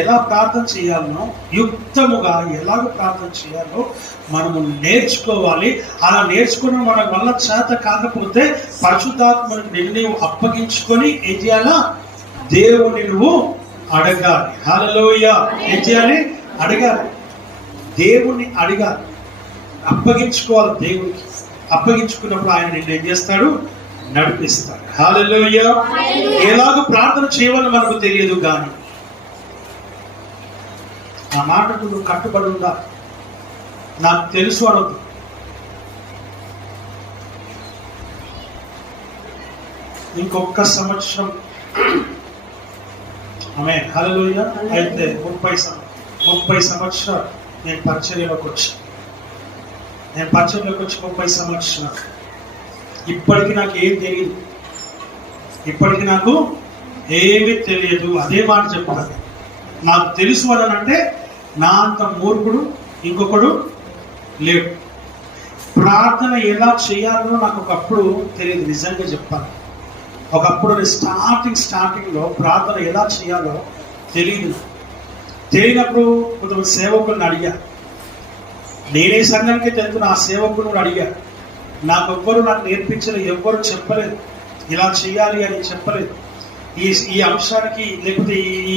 ఎలా ప్రార్థన చేయాలనో, యుక్తముగా ఎలాగ ప్రార్థన చేయాలో మనము నేర్చుకోవాలి. అలా నేర్చుకున్న మన వల్ల చేత కాకపోతే పరిశుద్ధాత్మకు నిన్ను అప్పగించుకొని ఏం చేయాలా, దేవుని నువ్వు అడగాలి. హల్లెలూయా. ఏం చేయాలి, అడగాలి, దేవుణ్ణి అడగాలి, అప్పగించుకోవాలి. దేవునికి అప్పగించుకున్నప్పుడు ఆయన నిన్ను ఏం చేస్తాడు, నడిపిస్తాడు. హల్లెలూయా. ఎలాగ ప్రార్థన చేయాలో మనకు తెలియదు, కానీ ఆ మాటకు నువ్వు కట్టుబడి ఉండాలి. నాకు తెలుసు అనొద్దు. ఇంకొక సంవత్సరం ఆమె హల్లెలూయా అయితే 30 సంవత్సరాలు నేను పరిచర్యలోకి వచ్చి 30 సంవత్సరాలు. ఇప్పటికి నాకు ఏం తెలియదు, ఇప్పటికి నాకు ఏమీ తెలియదు. అదే మాట చెప్పాలి. నాకు తెలుసు అని అంటే నా అంత మూర్ఖుడు ఇంకొకడు లేడు. ప్రార్థన ఎలా చేయాలో నాకు ఒకప్పుడు తెలియదు, నిజంగా చెప్పాలి. ఒకప్పుడు స్టార్టింగ్లో ప్రార్థన ఎలా చేయాలో తెలియనప్పుడు కొంతమంది సేవకులను అడిగా. నేనే సంఘానికి వెళ్తున్న ఆ సేవకులను అడిగా. నాకు నేర్పించలేదు, ఎవ్వరు చెప్పలేదు, ఇలా చేయాలి అని చెప్పలేదు. ఈ అంశానికి, లేకపోతే ఈ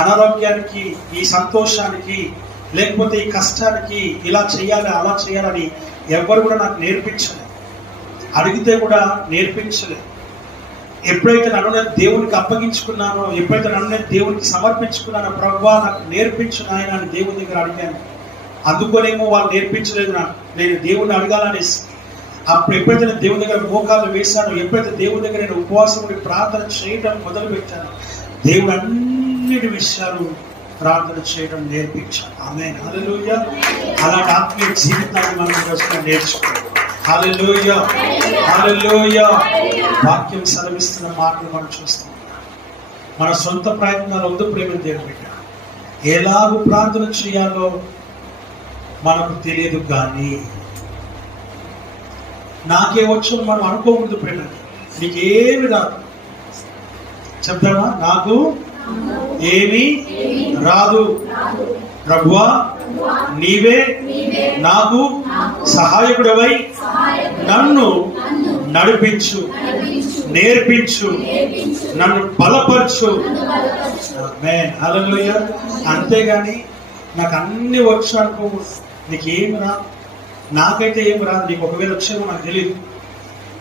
అనారోగ్యానికి, ఈ సంతోషానికి, లేకపోతే ఈ కష్టానికి ఇలా చేయాలి అలా చేయాలని ఎవ్వరు కూడా నాకు నేర్పించలేదు. అడిగితే కూడా నేర్పించలేదు. ఎప్పుడైతే నన్ను నేను దేవునికి అప్పగించుకున్నానో, ఎప్పుడైతే నన్ను నేను దేవునికి సమర్పించుకున్నానో, ప్రభువా నాకు నేర్పించు నాయన అని దేవుని దగ్గర అడిగాను. అందుకోనేమో వాళ్ళు నేర్పించలేదు నాకు, నేను దేవుణ్ణి అడగాలనేసి. అప్పుడు ఎప్పుడైతే నేను దేవుని దగ్గర మోకాళ్ళు వేశానో, ఎప్పుడైతే దేవుని దగ్గర నేను ఉపవాసం ప్రార్థన చేయడం మొదలు పెట్టాను, దేవుడు అన్నిటి విషయాలు ప్రార్థన చేయడం నేర్పించాను. ఆమేన్, హల్లెలూయా. అలాంటి ఆత్మీయ జీవితాన్ని మనం నేర్చుకోవాలి. హల్లెలూయా, హల్లెలూయా. వాక్యం సెలవిస్తున్న మాటలు మనం చూస్తాం. మన సొంత ప్రయత్నాలు వద్దు, ప్రేమ దేవుని బిడ్డ. ఎలాగూ ప్రార్థన చేయాలో మనకు తెలియదు, కానీ నాకే వచ్చు మనం అనుకోకూడదు. ప్రేమ నీకేమి రాదు చెప్తామా, నాకు ఏమీ రాదు, ప్రభువా నీవే నాకు సహాయకుడవై నన్ను నడిపించు, నేర్పించు, నన్ను బలపరచు. ఆమేన్, హల్లెలూయా. అంతేగాని నాకు అన్ని వచ్చు అనుకో, నీకేమి రాదు. నాకైతే ఏమి రాదు, నీకు ఒకవేళ వచ్చేమో నాకు తెలియదు.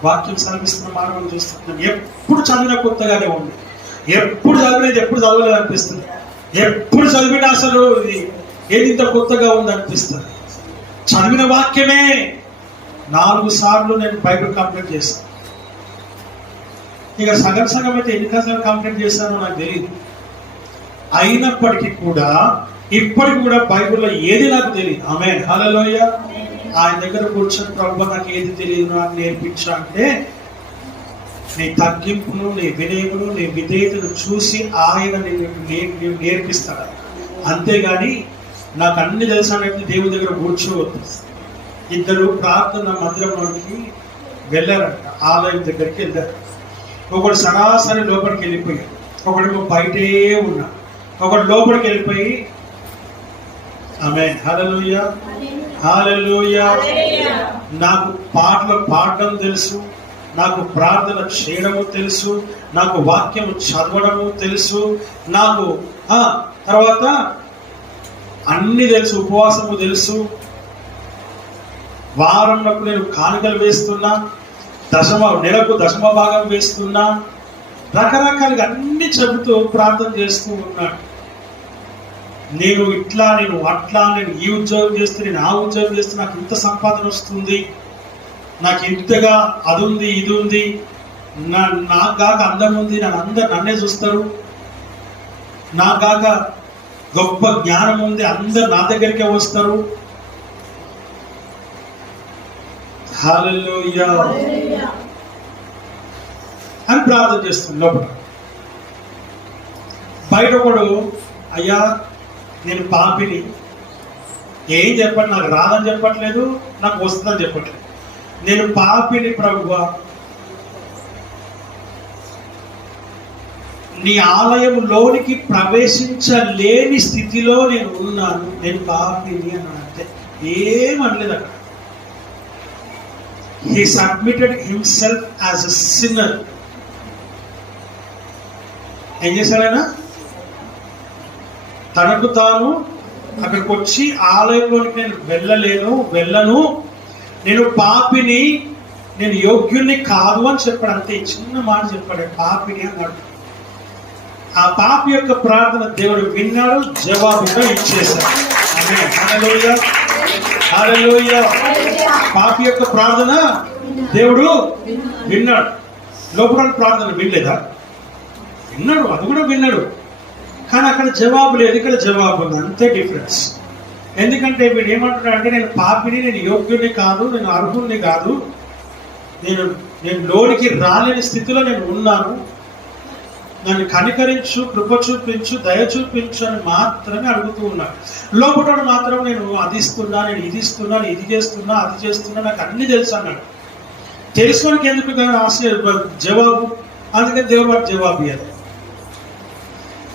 వాక్యం సాగిస్తున్న మార్గం చూస్తున్నాను. ఎప్పుడు చదివిన కొత్తగానే ఉంది, ఎప్పుడు చదివినది ఎప్పుడు చదవలేదు అనిపిస్తుంది, ఎప్పుడు చదివిన అసలు ఇది ఏది ఇంత కొత్తగా ఉంది అనిపిస్తుంది. చదివిన వాక్యమే 4 సార్లు నేను బైబిల్ కంప్లీట్ చేశాను. ఇక సగం అయితే ఎన్నిసార్లు కంప్లీట్ చేశానో నాకు తెలియదు. అయినప్పటికీ కూడా ఇప్పటికి కూడా బైబిల్లో ఏది నాకు తెలియదు. ఆమేన్, హల్లెలూయా. ఆయన దగ్గర కూర్చొని ప్రభువా నాకు ఏది తెలియదు నాకు నేర్పించా అంటే, నీ తగ్గింపును, నీ వినయమును, నీ విధేయతను చూసి ఆయన నేను నేర్పిస్తాడు. అంతేగాని నాకు అన్ని తెలుసానంటే దేవుని దగ్గర కూర్చోవద్దు. ఇద్దరు ప్రార్థన మందిరంలోకి వెళ్ళారంట, ఆలయం దగ్గరికి వెళ్ళారు. ఒకడు సరాసరి లోపలికి వెళ్ళిపోయి, ఒకడు బయటే ఉన్నా, ఒకడు లోపలికి వెళ్ళిపోయి ఆమేన్ హల్లెలూయా హల్లెలూయా, నాకు పాటలు పాడడం తెలుసు, నాకు ప్రార్థన చేయడము తెలుసు, నాకు వాక్యము చదవడము తెలుసు, నాకు తర్వాత అన్ని తెలుసు, ఉపవాసము తెలుసు, వారంలో నేను కానుకలు వేస్తున్నా, నెలకు దశమ భాగం వేస్తున్నా, రకరకాలుగా అన్ని చెబుతూ ప్రార్థన చేస్తూ ఉన్నాడు. నేను ఇట్లా, నేను అట్లా, నేను ఈ ఉద్యోగం చేస్తే, నేను ఆ ఉద్యోగం చేస్తే నాకు ఇంత సంపాదన వస్తుంది, నాకు ఇంతగా అది ఉంది ఇది ఉంది, నాకు కాక అందం ఉంది, అందరు నన్నే చూస్తారు, నాకు కాక గొప్ప జ్ఞానం ఉంది, అందరు నా దగ్గరికే వస్తారు. హల్లెలూయా అని ప్రార్థన చేస్తుంది. లోపల బయట ఒకడు, అయ్యా నేను పాపిని, ఏం చెప్పండి, నాకు రాదని చెప్పట్లేదు, నాకు వస్తుందని చెప్పట్లేదు, నేను పాపిని ప్రభువా, నీ ఆలయంలోనికి ప్రవేశించలేని స్థితిలో నేను ఉన్నాను, నేను పాపిని అని అంటే ఏమనలేదు అక్కడ. He submitted himself as a sinner. ఏం చేశాడైనా తనకు తాను అక్కడికి వచ్చి, ఆలయంలోనికి నేను వెళ్ళను, నేను పాపిని, నేను యోగ్యుణ్ణి కాదు అని చెప్పాడు. అంతే, చిన్న మాట చెప్పాడు, పాపిని అన్నాడు. ఆ పాపి యొక్క ప్రార్థన దేవుడు విన్నాడు, జవాబుగా ఇచ్చేశాడు. హల్లెలూయా హల్లెలూయా. పాపి యొక్క ప్రార్థన దేవుడు విన్నాడు. లోపల ప్రార్థన వినలేదా? విన్నాడు, అది కూడా విన్నాడు. కానీ అక్కడ జవాబు లేదు, ఇక్కడ జవాబు ఉంది. అంతే డిఫరెన్స్. ఎందుకంటే వీడు ఏమంటున్నాడు అంటే, నేను పాపిని, నేను యోగ్యుని కాదు, నేను అర్హుల్ని కాదు, నేను లోనికి రాలేని స్థితిలో నేను ఉన్నాను, నన్ను కనికరించు, కృప చూపించు, దయ చూపించు అని మాత్రమే అడుగుతూ ఉన్నాడు. లోపల మాత్రం నేను అది ఇస్తున్నా, నేను ఇది ఇస్తున్నా, ఇది చేస్తున్నా, అది చేస్తున్నా, నాకు అన్ని తెలుసు అన్నాడు. తెలుసుకోనికి ఎందుకు జవాబు? అందుకని దేవుడు వాడు జవాబు ఇవ్వాలి.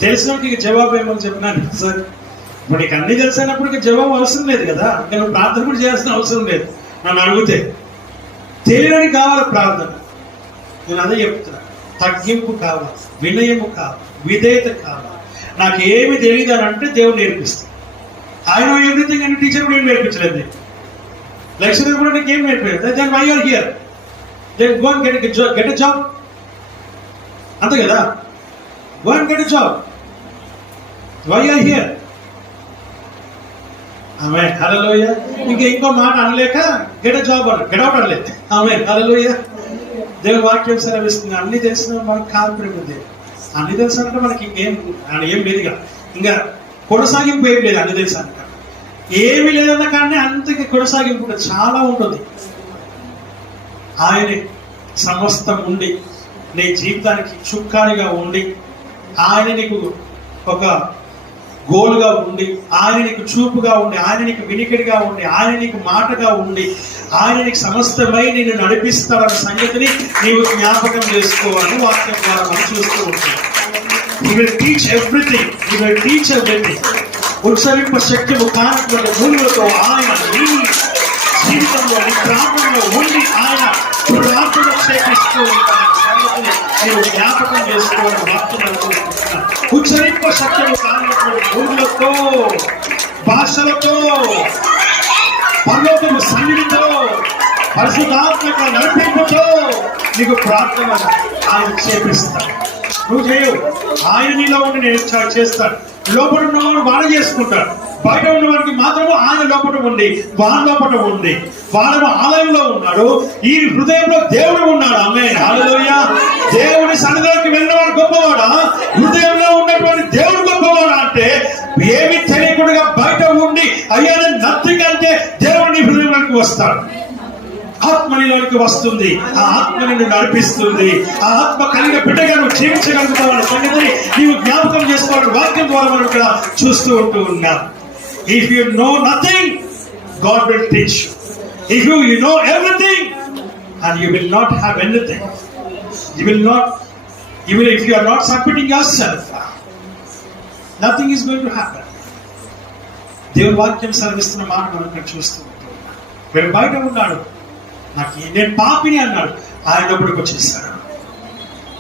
తెలిసినప్పుడు ఇక జవాబు ఏమని చెప్పినాను సార్, ఇప్పుడు నీకు అన్ని తెలిసినప్పుడు ఇక జవాబు అవసరం లేదు కదా, నేను ప్రార్థన కూడా చేయాల్సిన అవసరం లేదు. నన్ను అడిగితే తెలియడానికి కావాలి ప్రార్థన. నేను అదే చెప్తున్నా, తగ్గింపు కావాలి, వినయము కావాలి, విధేయత కావాలి. నాకు ఏమి తెలియదు అని అంటే దేవుడు నేర్పిస్తాడు. ఆయన ఎవ్రీథింగ్ అని టీచర్ కూడా ఏం నేర్పించలేదు, లెక్చరర్ కూడా నీకు ఏం నేర్పించలేదు. Then why are here, then go and get a job, అంతే కదా. Go and get a job. Why are you here? Amen. Hallelujah. ఇంకో మాట అనలేక గెట్ ఎ జాబ్ అన్న, గెట్ అవుట్ అనలేదు. Amen. Hallelujah. దేవుని వాక్యం సెలవిస్తుంది, అన్ని తెలిసిన మనకు కాల్పడం ఉంది. అన్ని తెలుసానంటే మనకి ఏం లేదుగా, ఇంకా కొనసాగింపు ఏం లేదు. అన్ని తెలుసానంట ఏమి లేదన్న కానీ అంతకి కొనసాగింపు చాలా ఉంటుంది. ఆయనే సమస్తం ఉండి, నీ జీవితానికి చుక్కానిగా ఉండి, ఆయన నీకు ఒక గోల్గా ఉండి, ఆయన నీకు చూపుగా ఉండి, ఆయన నీకు వినికిడిగా ఉండి, ఆయన నీకు మాటగా ఉండి, ఆయన నీకు సమస్తమై నిన్ను నడిపిస్తాడన్న సంగతిని నీవు జ్ఞాపకం చేసుకోవాలని వాక్యం ద్వారా మనం చూస్తూ ఉంటాం. He will teach everything. He will teach everything. ఉత్సవింప శక్తిము కానటువంటి మూలులతో ఆయన నీ జీవితంలో, నీ ప్రాంతంలో ఉండి ఆయన ప్రార్థన చేపిస్తూ ఉంటాడు. నేను జ్ఞాపకం చేసుకోవడం వాక్యం. ఉచ్చరింప శక్తిము కానటువంటి మూలులతో, భాషలతో, పర్లోకము సన్నిధితో, పరిశుద్ధాత్మక నడిపింపుతో నీకు ప్రార్థన ఆయన చేపిస్తాడు. నువ్వు చేయవు, ఆయన నీలో ఉండి నేను చేస్తాడు. లోపల ఉన్నవాడు వాడు చేసుకుంటాడు, బయట ఉన్నవాడికి మాత్రము ఆయన లోపల ఉండి, వాడి లోపల ఉండి, వాడు ఆలయంలో ఉన్నాడు, ఈ హృదయంలో దేవుడు ఉన్నాడు. ఆమేన్ హల్లెలూయా. దేవుని సన్నిధిలోకి వెళ్ళినవాడు గొప్పవాడా, హృదయంలో ఉన్నటువంటి దేవుడు గొప్పవాడా అంటే, ఏమి తెలియకుండా బయట ఉండి అయ్యా నథింగ్ అంటే దేవుని హృదయంలోకి వస్తాడు. ఆత్మ నీలోకి వస్తుంది, ఆ ఆత్మ నిన్ను నడిపిస్తుంది. ఆ ఆత్మ కలిగిన బిడ్డగా నువ్వు జీవించగలుగుతావు అనే సంగతిని నీవు జ్ఞాపకం చేసుకోవాలి. వాక్యం ద్వారా మనం ఇక్కడ చూస్తూ ఉంటూ ఉన్నాం. If you know nothing, God will teach you. If you know everything and you will not have anything, you will not, even if you are not submitting yourself, nothing is going to happen. దేవుని వాక్యం సెలవిస్తున్న మాట మనం ఇక్కడ చూస్తూ ఉంటాం. వీడు బయట ఉన్నాడు, నేను పాపిని అన్నాడు. ఆయన లోపలికి వచ్చేసాడు.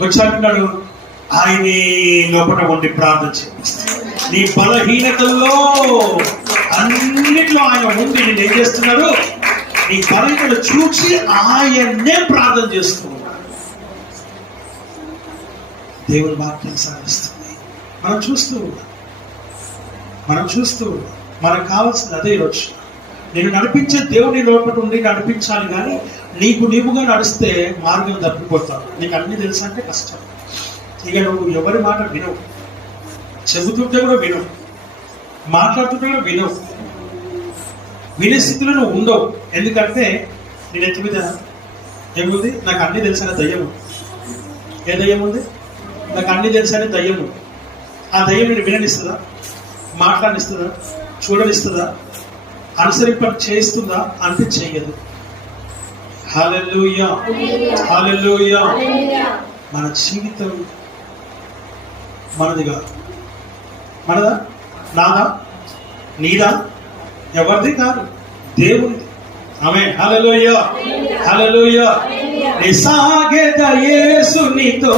వచ్చాడు, ఆయన లోపల ఉండి ప్రార్థన చేపిస్తాడు. నీ బలహీనతల్లో అన్నిట్లో ఆయన ఉండి నేను ఏం చేస్తున్నాడు, నీ బలహీనతలు చూసి ఆయన్నే ప్రార్థన చేస్తూ ఉన్నాడు. దేవుని వాక్యం సెలవిస్తుంది. మనం చూస్తూ మనకు కావాల్సింది అదే ఈరోజు. నేను నడిపించే దేవుని లోపల ఉండి నడిపించాలి, కానీ నీవుగా నడిస్తే మార్గం తప్పిపోతావు. నీకు అన్ని తెలుసు అంటే కష్టం. ఇక నువ్వు ఎవరి మాట వినవు, చెబుతుంటే కూడా వినవు, మాట్లాడుతుంటే కూడా వినవు, వినే స్థితిలో నువ్వు ఉండవు. ఎందుకంటే నేను ఎత్తి మీద ఏముంది, నాకు అన్ని తెలుసనే దయ్యము. ఏ దయ్యం ఉంది? నాకు అన్ని తెలుసనే దయ్యము. ఆ దయ్యం నేను విననిస్తుందా, మాట్లాడిస్తుందా, చూడనిస్తుందా, అనుసరింప చేస్తుందా అంటే చెయ్యదు. హల్లెలూయా, హల్లెలూయా. మన జీవితం మనది కాదు. మనదా, నాదా, నీదా, ఎవరిది కాదు, దేవునిది. ఆమేన్. హల్లెలూయా, హల్లెలూయా. నిసాగెద యేసునితో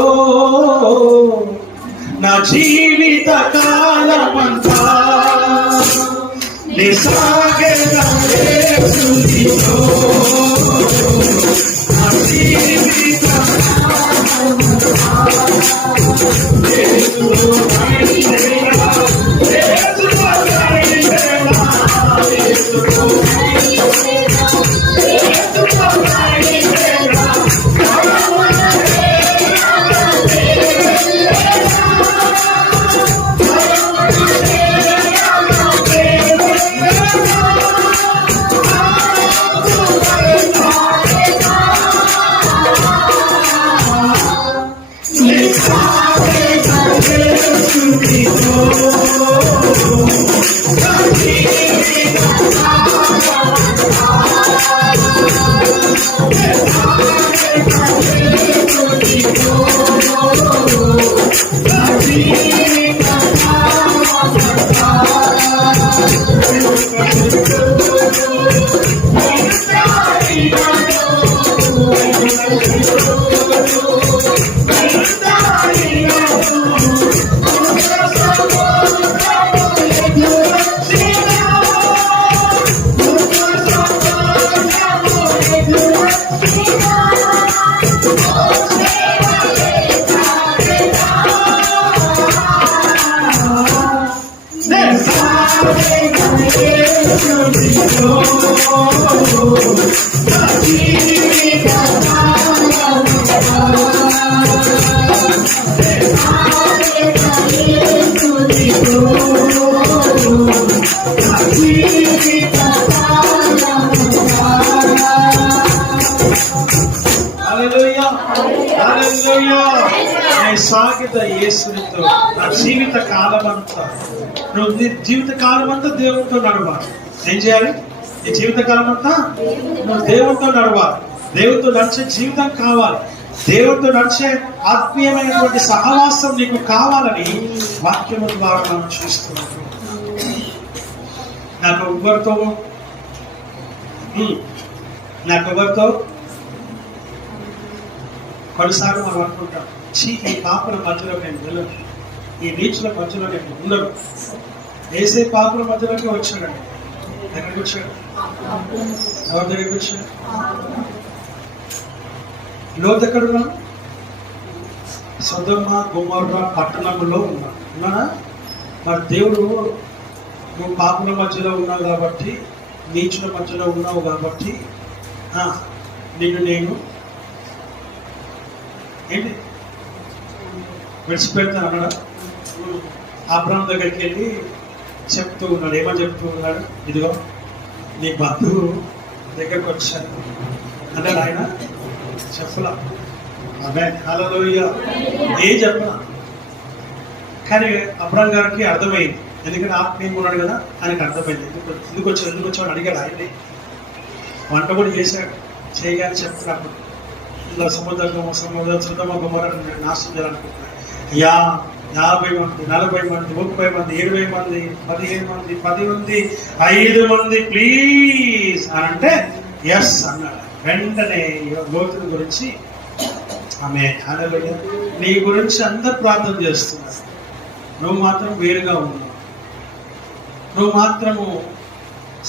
నా జీవిత కాలమంతా, నిసాగెద యేసునితో నా జీవిత సాగిత యేసునితో నా జీవిత కాలమంతా, నువ్వు జీవిత కాలమంతా దేవునితో నడవాలి. ఏం చేయాలి? ఈ జీవిత కాలమంతా నువ్వు దేవునితో నడవాలి. దేవునితో నడిచే జీవితం కావాలి. దేవునితో నడిచే ఆత్మీయమైనటువంటి సహవాసం నీకు కావాలని వాక్యము ద్వారా మనం చూస్తున్నాం. నాకెవరితో కొన్నిసార్లు మనం అనుకుంటాం, ఈ పాపల మధ్యలో నేను వెళ్ళను, ఈ నీచుల మధ్యలో నేను ఉండను. వేసే పాపల మధ్యలోకి వచ్చాడండి. ఎక్కడికి వచ్చాడు? ఎవరి దగ్గరికి వచ్చాడు? లోతు ఎక్కడున్నాను? సొదొమ గొమొర్రా పట్టణంలో ఉన్నానా? మరి దేవుడు నువ్వు పాపల మధ్యలో ఉన్నావు కాబట్టి, నీచుల మధ్యలో ఉన్నావు కాబట్టి నిన్ను నేను ఏంటి విడిచిపెడతాను అన్నాడా? అబ్రహాము దగ్గరికి వెళ్ళి చెప్తూ ఉన్నాడు. ఏమని చెప్తూ ఉన్నాడు? ఇదిగో నీ బంధువు దగ్గరకు వచ్చాను అన్నాడు. ఆయన చెప్పలా. ఆమేన్, హల్లెలూయా. ఏం చెప్పలా, కానీ అబ్రహాం గారికి అర్థమైంది. ఎందుకంటే ఆత్మీయంగా ఉన్నాడు కదా, ఆయనకు అర్థమైంది. ఎందుకు వచ్చాడు అని అడిగాడు. ఆయన్ని వంట కూడా చేశాడు. చేయగానే చెప్తున్నాడు, ఇలా శుద్ధమ గుమర నాశనం చేయాలనుకుంటున్నాను. 50 మంది, 40 మంది, 30 మంది, 20 మంది, 15 మంది, 10 మంది, 5 మంది ప్లీజ్ అని అంటే ఎస్ అన్నాడు. వెంటనే గోతుల గురించి ఆమె హల్లెలూయా, నీ గురించి అందరు ప్రార్థన చేస్తున్నారు, నువ్వు మాత్రం వేరుగా ఉన్నావు, నువ్వు మాత్రము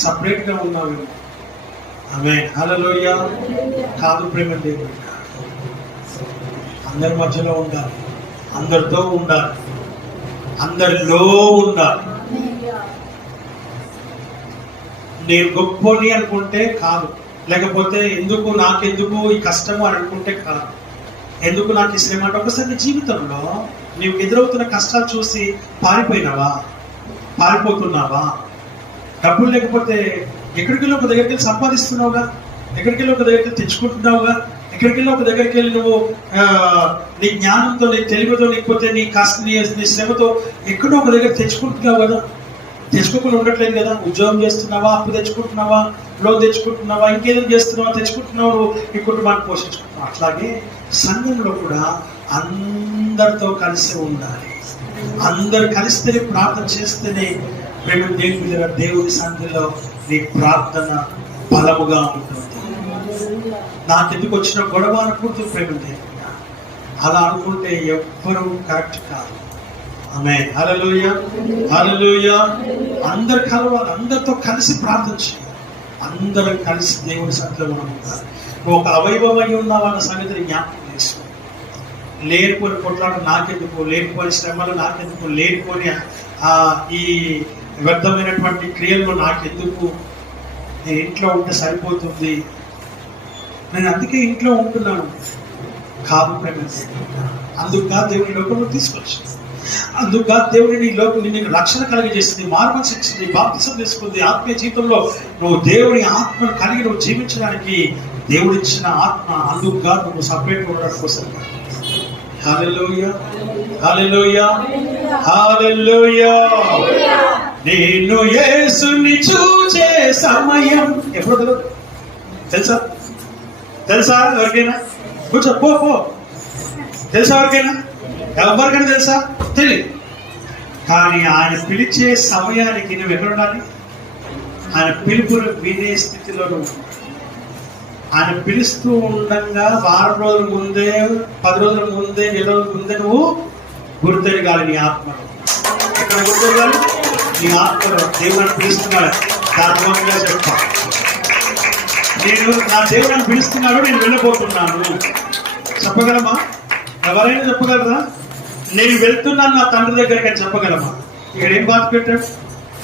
సపరేట్గా ఉన్నావు. ఆమె హల్లెలూయా. కాదు ప్రేమ దేవుడు, అందరి మధ్యలో ఉండాలి, అందరితో ఉండాలి, అందరిలో ఉండాలి. నేను గొప్పని అనుకుంటే కాదు, లేకపోతే నాకెందుకు ఈ కష్టము అని అనుకుంటే కాదు, ఎందుకు నాకు ఈ శ్రమ అంటే ఒకసారి నీ జీవితంలో నీవు ఎదురవుతున్న కష్టాలు చూసి పారిపోతున్నావా? డబ్బులు లేకపోతే ఎక్కడికి ఒక దగ్గరికి వెళ్ళి సంపాదిస్తున్నావుగా, ఎక్కడికి వెళ్ళి ఒక దగ్గరికి వెళ్ళి తెచ్చుకుంటున్నావుగా, ఎక్కడికి వెళ్ళి ఒక దగ్గరికి వెళ్ళి నువ్వు నీ జ్ఞానంతో, నీ తెలివితో, లేకపోతే నీ శ్రమతో ఎక్కడో ఒక దగ్గర తెచ్చుకుంటున్నావు కదా. తెచ్చుకోకుండా ఉండట్లేదు కదా. ఉద్యోగం చేస్తున్నావా, అప్పు తెచ్చుకుంటున్నావా, లోన్ తెచ్చుకుంటున్నావా, ఇంకేదో చేస్తున్నావా, తెచ్చుకుంటున్నావు, ఈ కుటుంబాన్ని పోషించుకుంటున్నావు. అట్లాగే సంఘంలో కూడా అందరితో కలిసి ఉండాలి. అందరు కలిస్తేనే, ప్రార్థన చేస్తేనే ప్రేమ దేవుని సన్నిధిలో నీ ప్రార్థన బలముగా ఉంటుంది. నాకెందుకు వచ్చిన గొడవ అనుకుంటూ ప్రేమ దేవుడు అలా అనుకుంటే ఎవ్వరూ కరెక్ట్ కాదు. ఆమె హల్లెలూయా, హల్లెలూయా. అందరు కలవాలి, అందరితో కలిసి ప్రార్థన చేయాలి, అందరం కలిసి దేవుని సన్నిధిలో మనం ఉండాలి. నువ్వు ఒక అవయవమై ఉన్నావన్న సంగతిని జ్ఞాపకం చేసుకో. లేనిపోని కొట్లాట నాకెందుకు, లేనిపోని శ్రమలు నాకెందుకు, లేనిపోని ఈ వ్యర్థమైనటువంటి క్రియల్లో నాకెందుకు, నేను ఇంట్లో ఉంటే సరిపోతుంది, నేను అందుకే ఇంట్లో ఉంటున్నాను కాదు ప్రేమ. అందుకుగా దేవుని లోకంలో తీసుకొచ్చింది, అందుకుగా దేవుని నీ లోకం నిన్ను రక్షణ కలిగజేసింది, మార్గం శిక్షింది, బాప్తిసం తీసుకుంది. ఆత్మీయ జీవితంలో నువ్వు దేవుని ఆత్మను కలిగి నువ్వు జీవించడానికి దేవుడిచ్చిన ఆత్మ. అందుకుగా నువ్వు సపరేట్గా ఉండడం కోసం. హల్లెలూయా, హల్లెలూయా, హల్లెలూయా. నేను యేసుని చూచే సమయం ఎప్పుడు తెలుసా ఎవరికైనా? కూర్చో, పో. తెలుసా ఎవరికైనా? ఎవరికైనా తెలుసా? తెలియదు. కానీ ఆయన పిలిచే సమయానికి నువ్వు ఎక్కడ ఉండాలి? ఆయన పిలుపును వినే స్థితిలో నువ్వు. ఆయన పిలుస్తూ ఉండగా వారం రోజుల ముందే, 10 రోజుల ముందే, 2 రోజుల ముందే నువ్వు గుర్తెరగాలి. నీ ఆత్మలో ఎక్కడ గుర్తెరగాలి? నీ ఆత్మలో దేవుని పిలుస్తున్నాడు. దాని చెప్తా, నేను నా దేవుడిని పిలుస్తున్నాడు, నేను వెళ్ళబోతున్నాను. చెప్పగలమా? ఎవరైనా చెప్పగలరా? నేను వెళ్తున్నాను నా తండ్రి దగ్గరికి అని చెప్పగలమా? ఇక్కడ ఏం బాధ పెట్టాడు?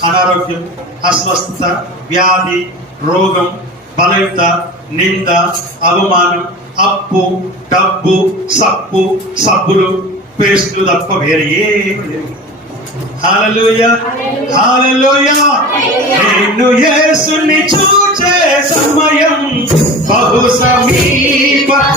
అనారోగ్యం, అస్వస్థత, వ్యాధి, రోగం, బలహీనత, నింద, అవమానం, అప్పు, డబ్బు, సబ్బులు, పేస్టులు తప్ప వేరే ఏమి లేవు. హల్లెలూయా, హల్లెలూయా. నేను యేసుని చూచే సమయం బహు సమీపమాయెనే.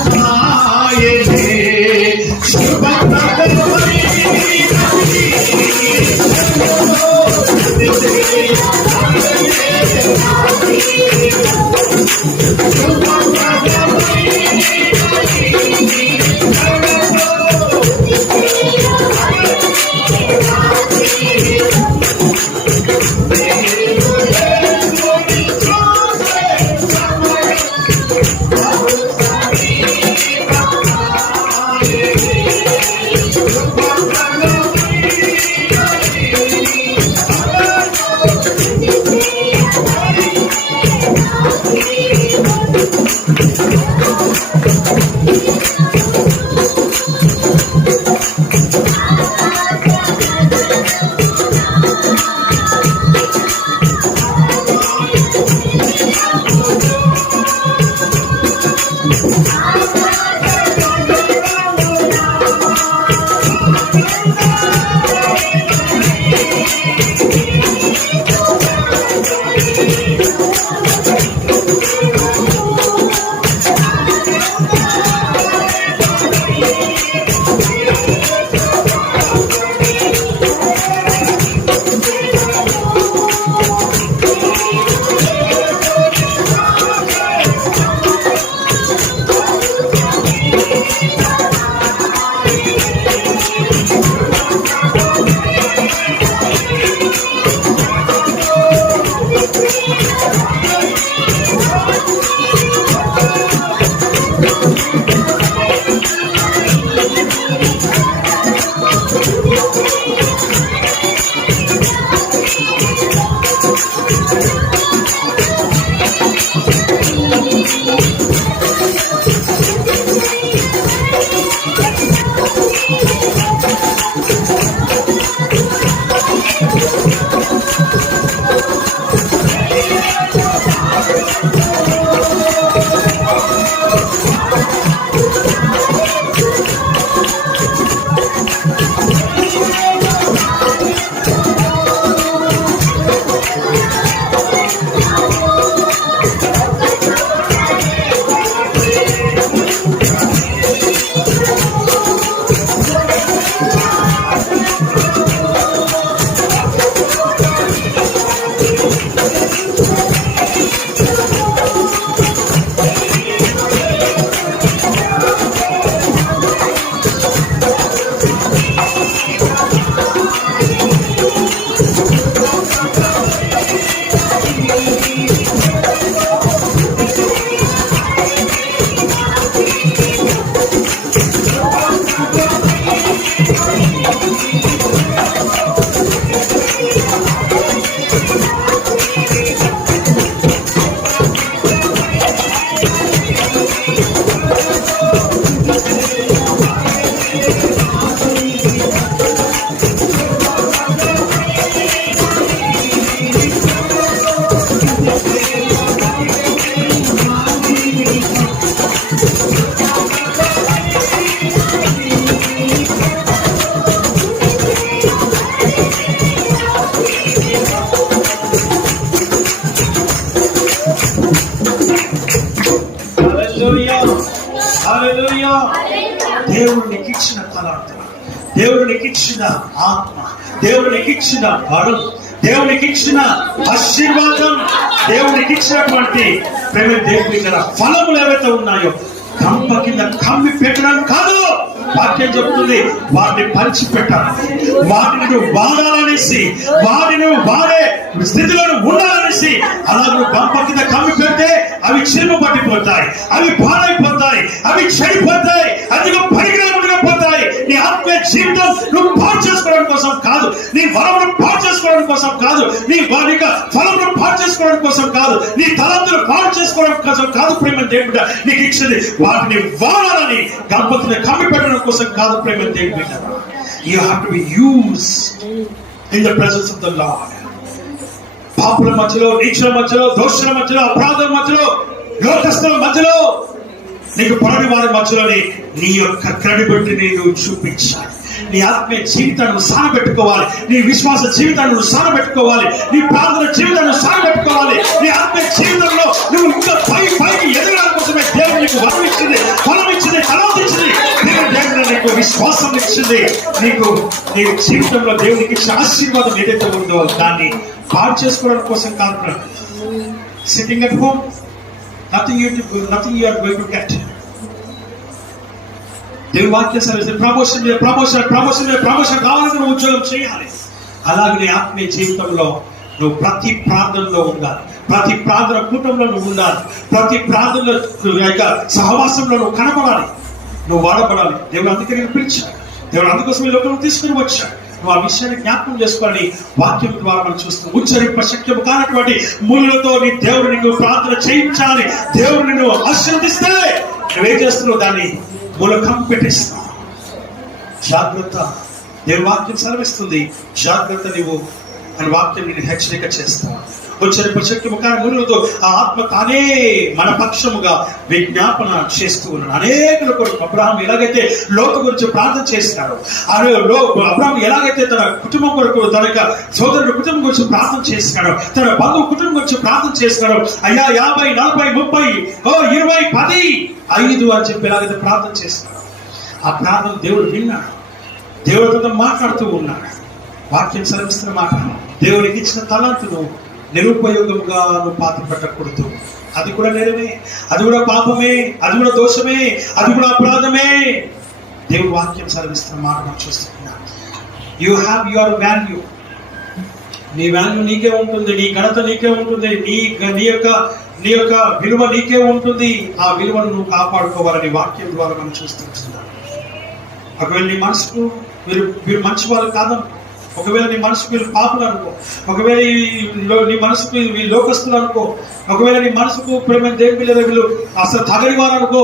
హల్లెలూయా. దేవుడు నీకు ఇచ్చిన తలాంత, దేవుడు నీకు ఇచ్చిన ఆత్మ, దేవుడు నీకు ఇచ్చిన వరం, దేవునికి ఇచ్చిన ఆశీర్వాదం, దేవునికి ఇచ్చినటువంటి ప్రేమ దేవుని గల ఫలములు ఏవైతే ఉన్నాయో కంప కింద కమ్మి పెట్టడం కాదు. వాక్యం చెప్తుంది వాటిని పంచి పెట్టాలి, వాటిని వాడాలనేసి, వాటిని వాడే స్థితిలో ఉండాలనేసి. అలాగే గంప కింద కమ్మి పెడితే అవి చిరుము పట్టిపోతాయి, అవి పాడైపోతాయి, అవి చెడిపోతాయి, అందులో పనికిరాకుండా పోతాయి. నీ ఆత్మీయ జీవితం నువ్వు పాడు చేసుకోవడం కోసం కాదు, నీ వరమును పాడు చేసుకోవడం కోసం కాదు, నీ వారి ఫలమును పాడు చేసుకోవడం కోసం కాదు, నీ తలంతులు పాడు చేసుకోవడం కోసం కాదు. ప్రేమ దేవుడు నీకు ఇచ్చింది వాటిని వాడాలని, గంప కింద కమ్మి పెట్టడం కోసం కాదు. ప్రేమ దేవుడు, you have to be used in the presence of the Lord. పాపుల మధ్యలో, నీచుల మధ్యలో, దోషుల మధ్యలో, అపరాధుల మధ్యలో, లోకస్తుల మధ్యలో, నీకు పరని వారి మధ్యలోని నీ యొక్క క్రెడిబిలిటీని నువ్వు చూపించాలి. నీ ఆత్మీయ జీవితాన్ని సానబెట్టుకోవాలి, నీ విశ్వాస జీవితాన్ని సానబెట్టుకోవాలి, నీ ప్రార్థన జీవితాన్ని సానబెట్టుకోవాలి. నీ ఆత్మీయ జీవితంలో నువ్వు ఇంకా పైకి ఎదగడం కోసమే దేవుడు నీకు వరం ఇచ్చింది, ఫలం ఇచ్చింది, తలాంత ఇచ్చింది. దేవుడు నీకు విశ్వాసం ఇచ్చింది. నీకు నీ జీవితంలో దేవునికి ఇచ్చిన ఆశీర్వాదం ఏదైతే ఉందో దాన్ని పాడు చేసుకోవడం కోసం కాదు. Sitting at home, nothing you are going to get. దేవుని వాక్యం సరే ప్రమోషన్ కావాలని నువ్వు ఉద్యోగం చేయాలి. అలాగే నీ ఆత్మీయ జీవితంలో నువ్వు ప్రతి ప్రార్థనలో ఉండాలి, ప్రతి ప్రార్థన కూటంలో నువ్వు ఉండాలి, ప్రతి ప్రార్థనలో యొక్క సహవాసంలో నువ్వు కనపడాలి, నువ్వు వాడబడాలి. దేవుడు అందుకే నేను పిలిచాడు, దేవుడు అందుకోసం ఈ లోకంలో తీసుకుని వచ్చాడు. నువ్వు ఆ విషయాన్ని జ్ఞాపకం చేసుకోవాలని వాక్యం ద్వారా మనం చూస్తాం. ఉచ్చరింప శక్యము కానటువంటి మూలతో నీ దేవుడు నీకు ప్రార్థన చేయించాలి. దేవుడు నిన్ను ఆశీర్వదిస్తే నువ్వేం చేస్తున్నావు? దాన్ని మూలకం పెట్టిస్తావు. జాగ్రత్త, దేవుని వాక్యం సెలవిస్తుంది, జాగ్రత్త నువ్వు అని వాక్యం నేను హెచ్చరిక చేస్తాను. ఉచ్చరింప శక్యము కాని మూలతో ఆ ఆత్మ తానే మన పక్షముగా విజ్ఞాపన చేస్తూ ఉన్నాడు. అనేకుల కొరకు అబ్రహాం ఎలాగైతే లోతు గురించి ప్రార్థన చేస్తున్నాడు, అబ్రహాం ఎలాగైతే తన కుటుంబం కొరకు, తన యొక్క సోదరుడు కుటుంబం గురించి ప్రార్థన చేస్తున్నాడు, తన బంధువు కుటుంబం గురించి ప్రార్థన చేస్తున్నాడు. అయ్యా 50, 40, 30, 20, 10, 5 అని చెప్పి ఎలాగైతే ప్రార్థన చేస్తున్నాడు, ఆ ప్రార్థన దేవుడు విన్నాడు, దేవుడితో మాట్లాడుతూ ఉన్నాడు. వాక్యం సెలవిస్తున్న మాట, దేవునికి ఇచ్చిన తలాంతును నిరుపయోగంగా నువ్వు పాతి పెట్టకూడదు. అది కూడా నేరమే, అది కూడా పాపమే, అది కూడా దోషమే, అది కూడా అపరాధమే. దేవుడు వాక్యం సెలవిస్తున్న మాట మనం చూస్తున్నాం. You have your value. నీ వాల్యూ నీకే ఉంటుంది, నీ ఘనత నీకే ఉంటుంది, నీ యొక్క విలువ నీకే ఉంటుంది. ఆ విలువను నువ్వు కాపాడుకోవాలని వాక్యం ద్వారా మనం చూస్తున్నాం. ఒకవేళ నీ మనసుకు మీరు మంచి వాళ్ళు కాదమ్మా, ఒకవేళ నీ మనసుకు వీళ్ళు పాపులు అనుకో, ఒకవేళ నీ మనసుకు వీళ్ళు లోకస్తులు అనుకో, ఒకవేళ నీ మనసుకు ప్రేమ దేవుని పిల్లలు వీళ్ళు అసలు తగని వారు అనుకో,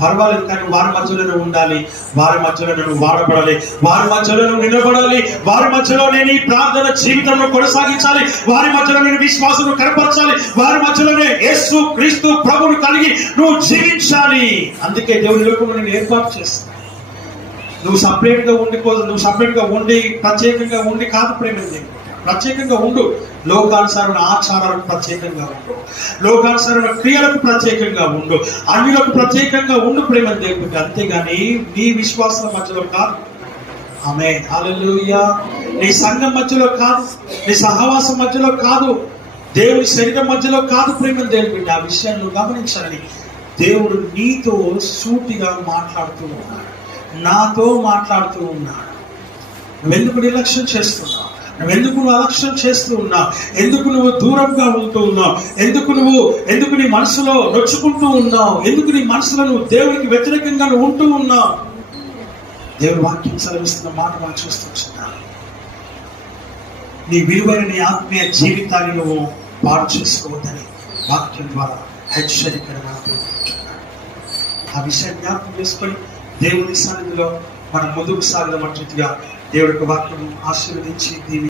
పర్వాలేదు. కానీ వారి మధ్యలోనే ఉండాలి, వారి మధ్యలో నువ్వు వాడబడాలి, వారి మధ్యలో నువ్వు నిలబడాలి, వారి మధ్యలో నేను ఈ ప్రార్థన జీవితంలో కొనసాగించాలి, వారి మధ్యలో నేను విశ్వాసం కనపరచాలి, వారి మధ్యలోనే యేసు క్రీస్తు ప్రభువుని కలిగి నువ్వు జీవించాలి. అందుకే దేవుని లోకంలో నేను ఏర్పాటు చేస్తాను. నువ్వు సపరేట్గా ఉండి ప్రత్యేకంగా ఉండి కాదు ప్రేమ. ప్రత్యేకంగా ఉండు, లోకానుసారమైన ఆచారాలకు ప్రత్యేకంగా ఉండు, లోకానుసారమైన క్రియలకు ప్రత్యేకంగా ఉండు, అన్యులకు ప్రత్యేకంగా ఉండు ప్రేమ దేవుడికి. అంతేగాని నీ విశ్వాసాల మధ్యలో కాదు. ఆమేన్, హల్లెలూయా. నీ సంఘం మధ్యలో కాదు, నీ సహవాసం మధ్యలో కాదు, దేవుని శరీరం మధ్యలో కాదు ప్రేమ దేవుడికి. ఆ విషయాన్ని నువ్వు గమనించాలని దేవుడు నీతో సూటిగా మాట్లాడుతూ ఉన్నాడు, నాతో మాట్లాడుతూ ఉన్నాడు. నువ్వెందుకు నిర్లక్ష్యం చేస్తున్నావు? నువ్వెందుకు అలక్ష్యం చేస్తూ ఉన్నావు? ఎందుకు నువ్వు దూరంగా ఉంటూ ఉన్నావు? ఎందుకు నీ మనసులో నొచ్చుకుంటూ ఉన్నావు? ఎందుకు నీ మనసులో నువ్వు దేవునికి వ్యతిరేకంగా నువ్వు ఉంటూ ఉన్నావు? దేవుని వాక్యం సెలవిస్తున్న మాట మనం చూస్తున్నాం. నీ విలువైన నీ ఆత్మీయ జీవితాన్ని నువ్వు పాడు చేసుకోవద్దని వాక్యం ద్వారా హెచ్చరికగా పేర్కొంటున్నాడు. ఆ విషయం జ్ఞాపకం చేసుకొని దేవుని సన్నిధిలో మనం ముందుకు సాగడం రీతిగా దేవుడికి వాక్యం ఆశీర్వదించి దీవి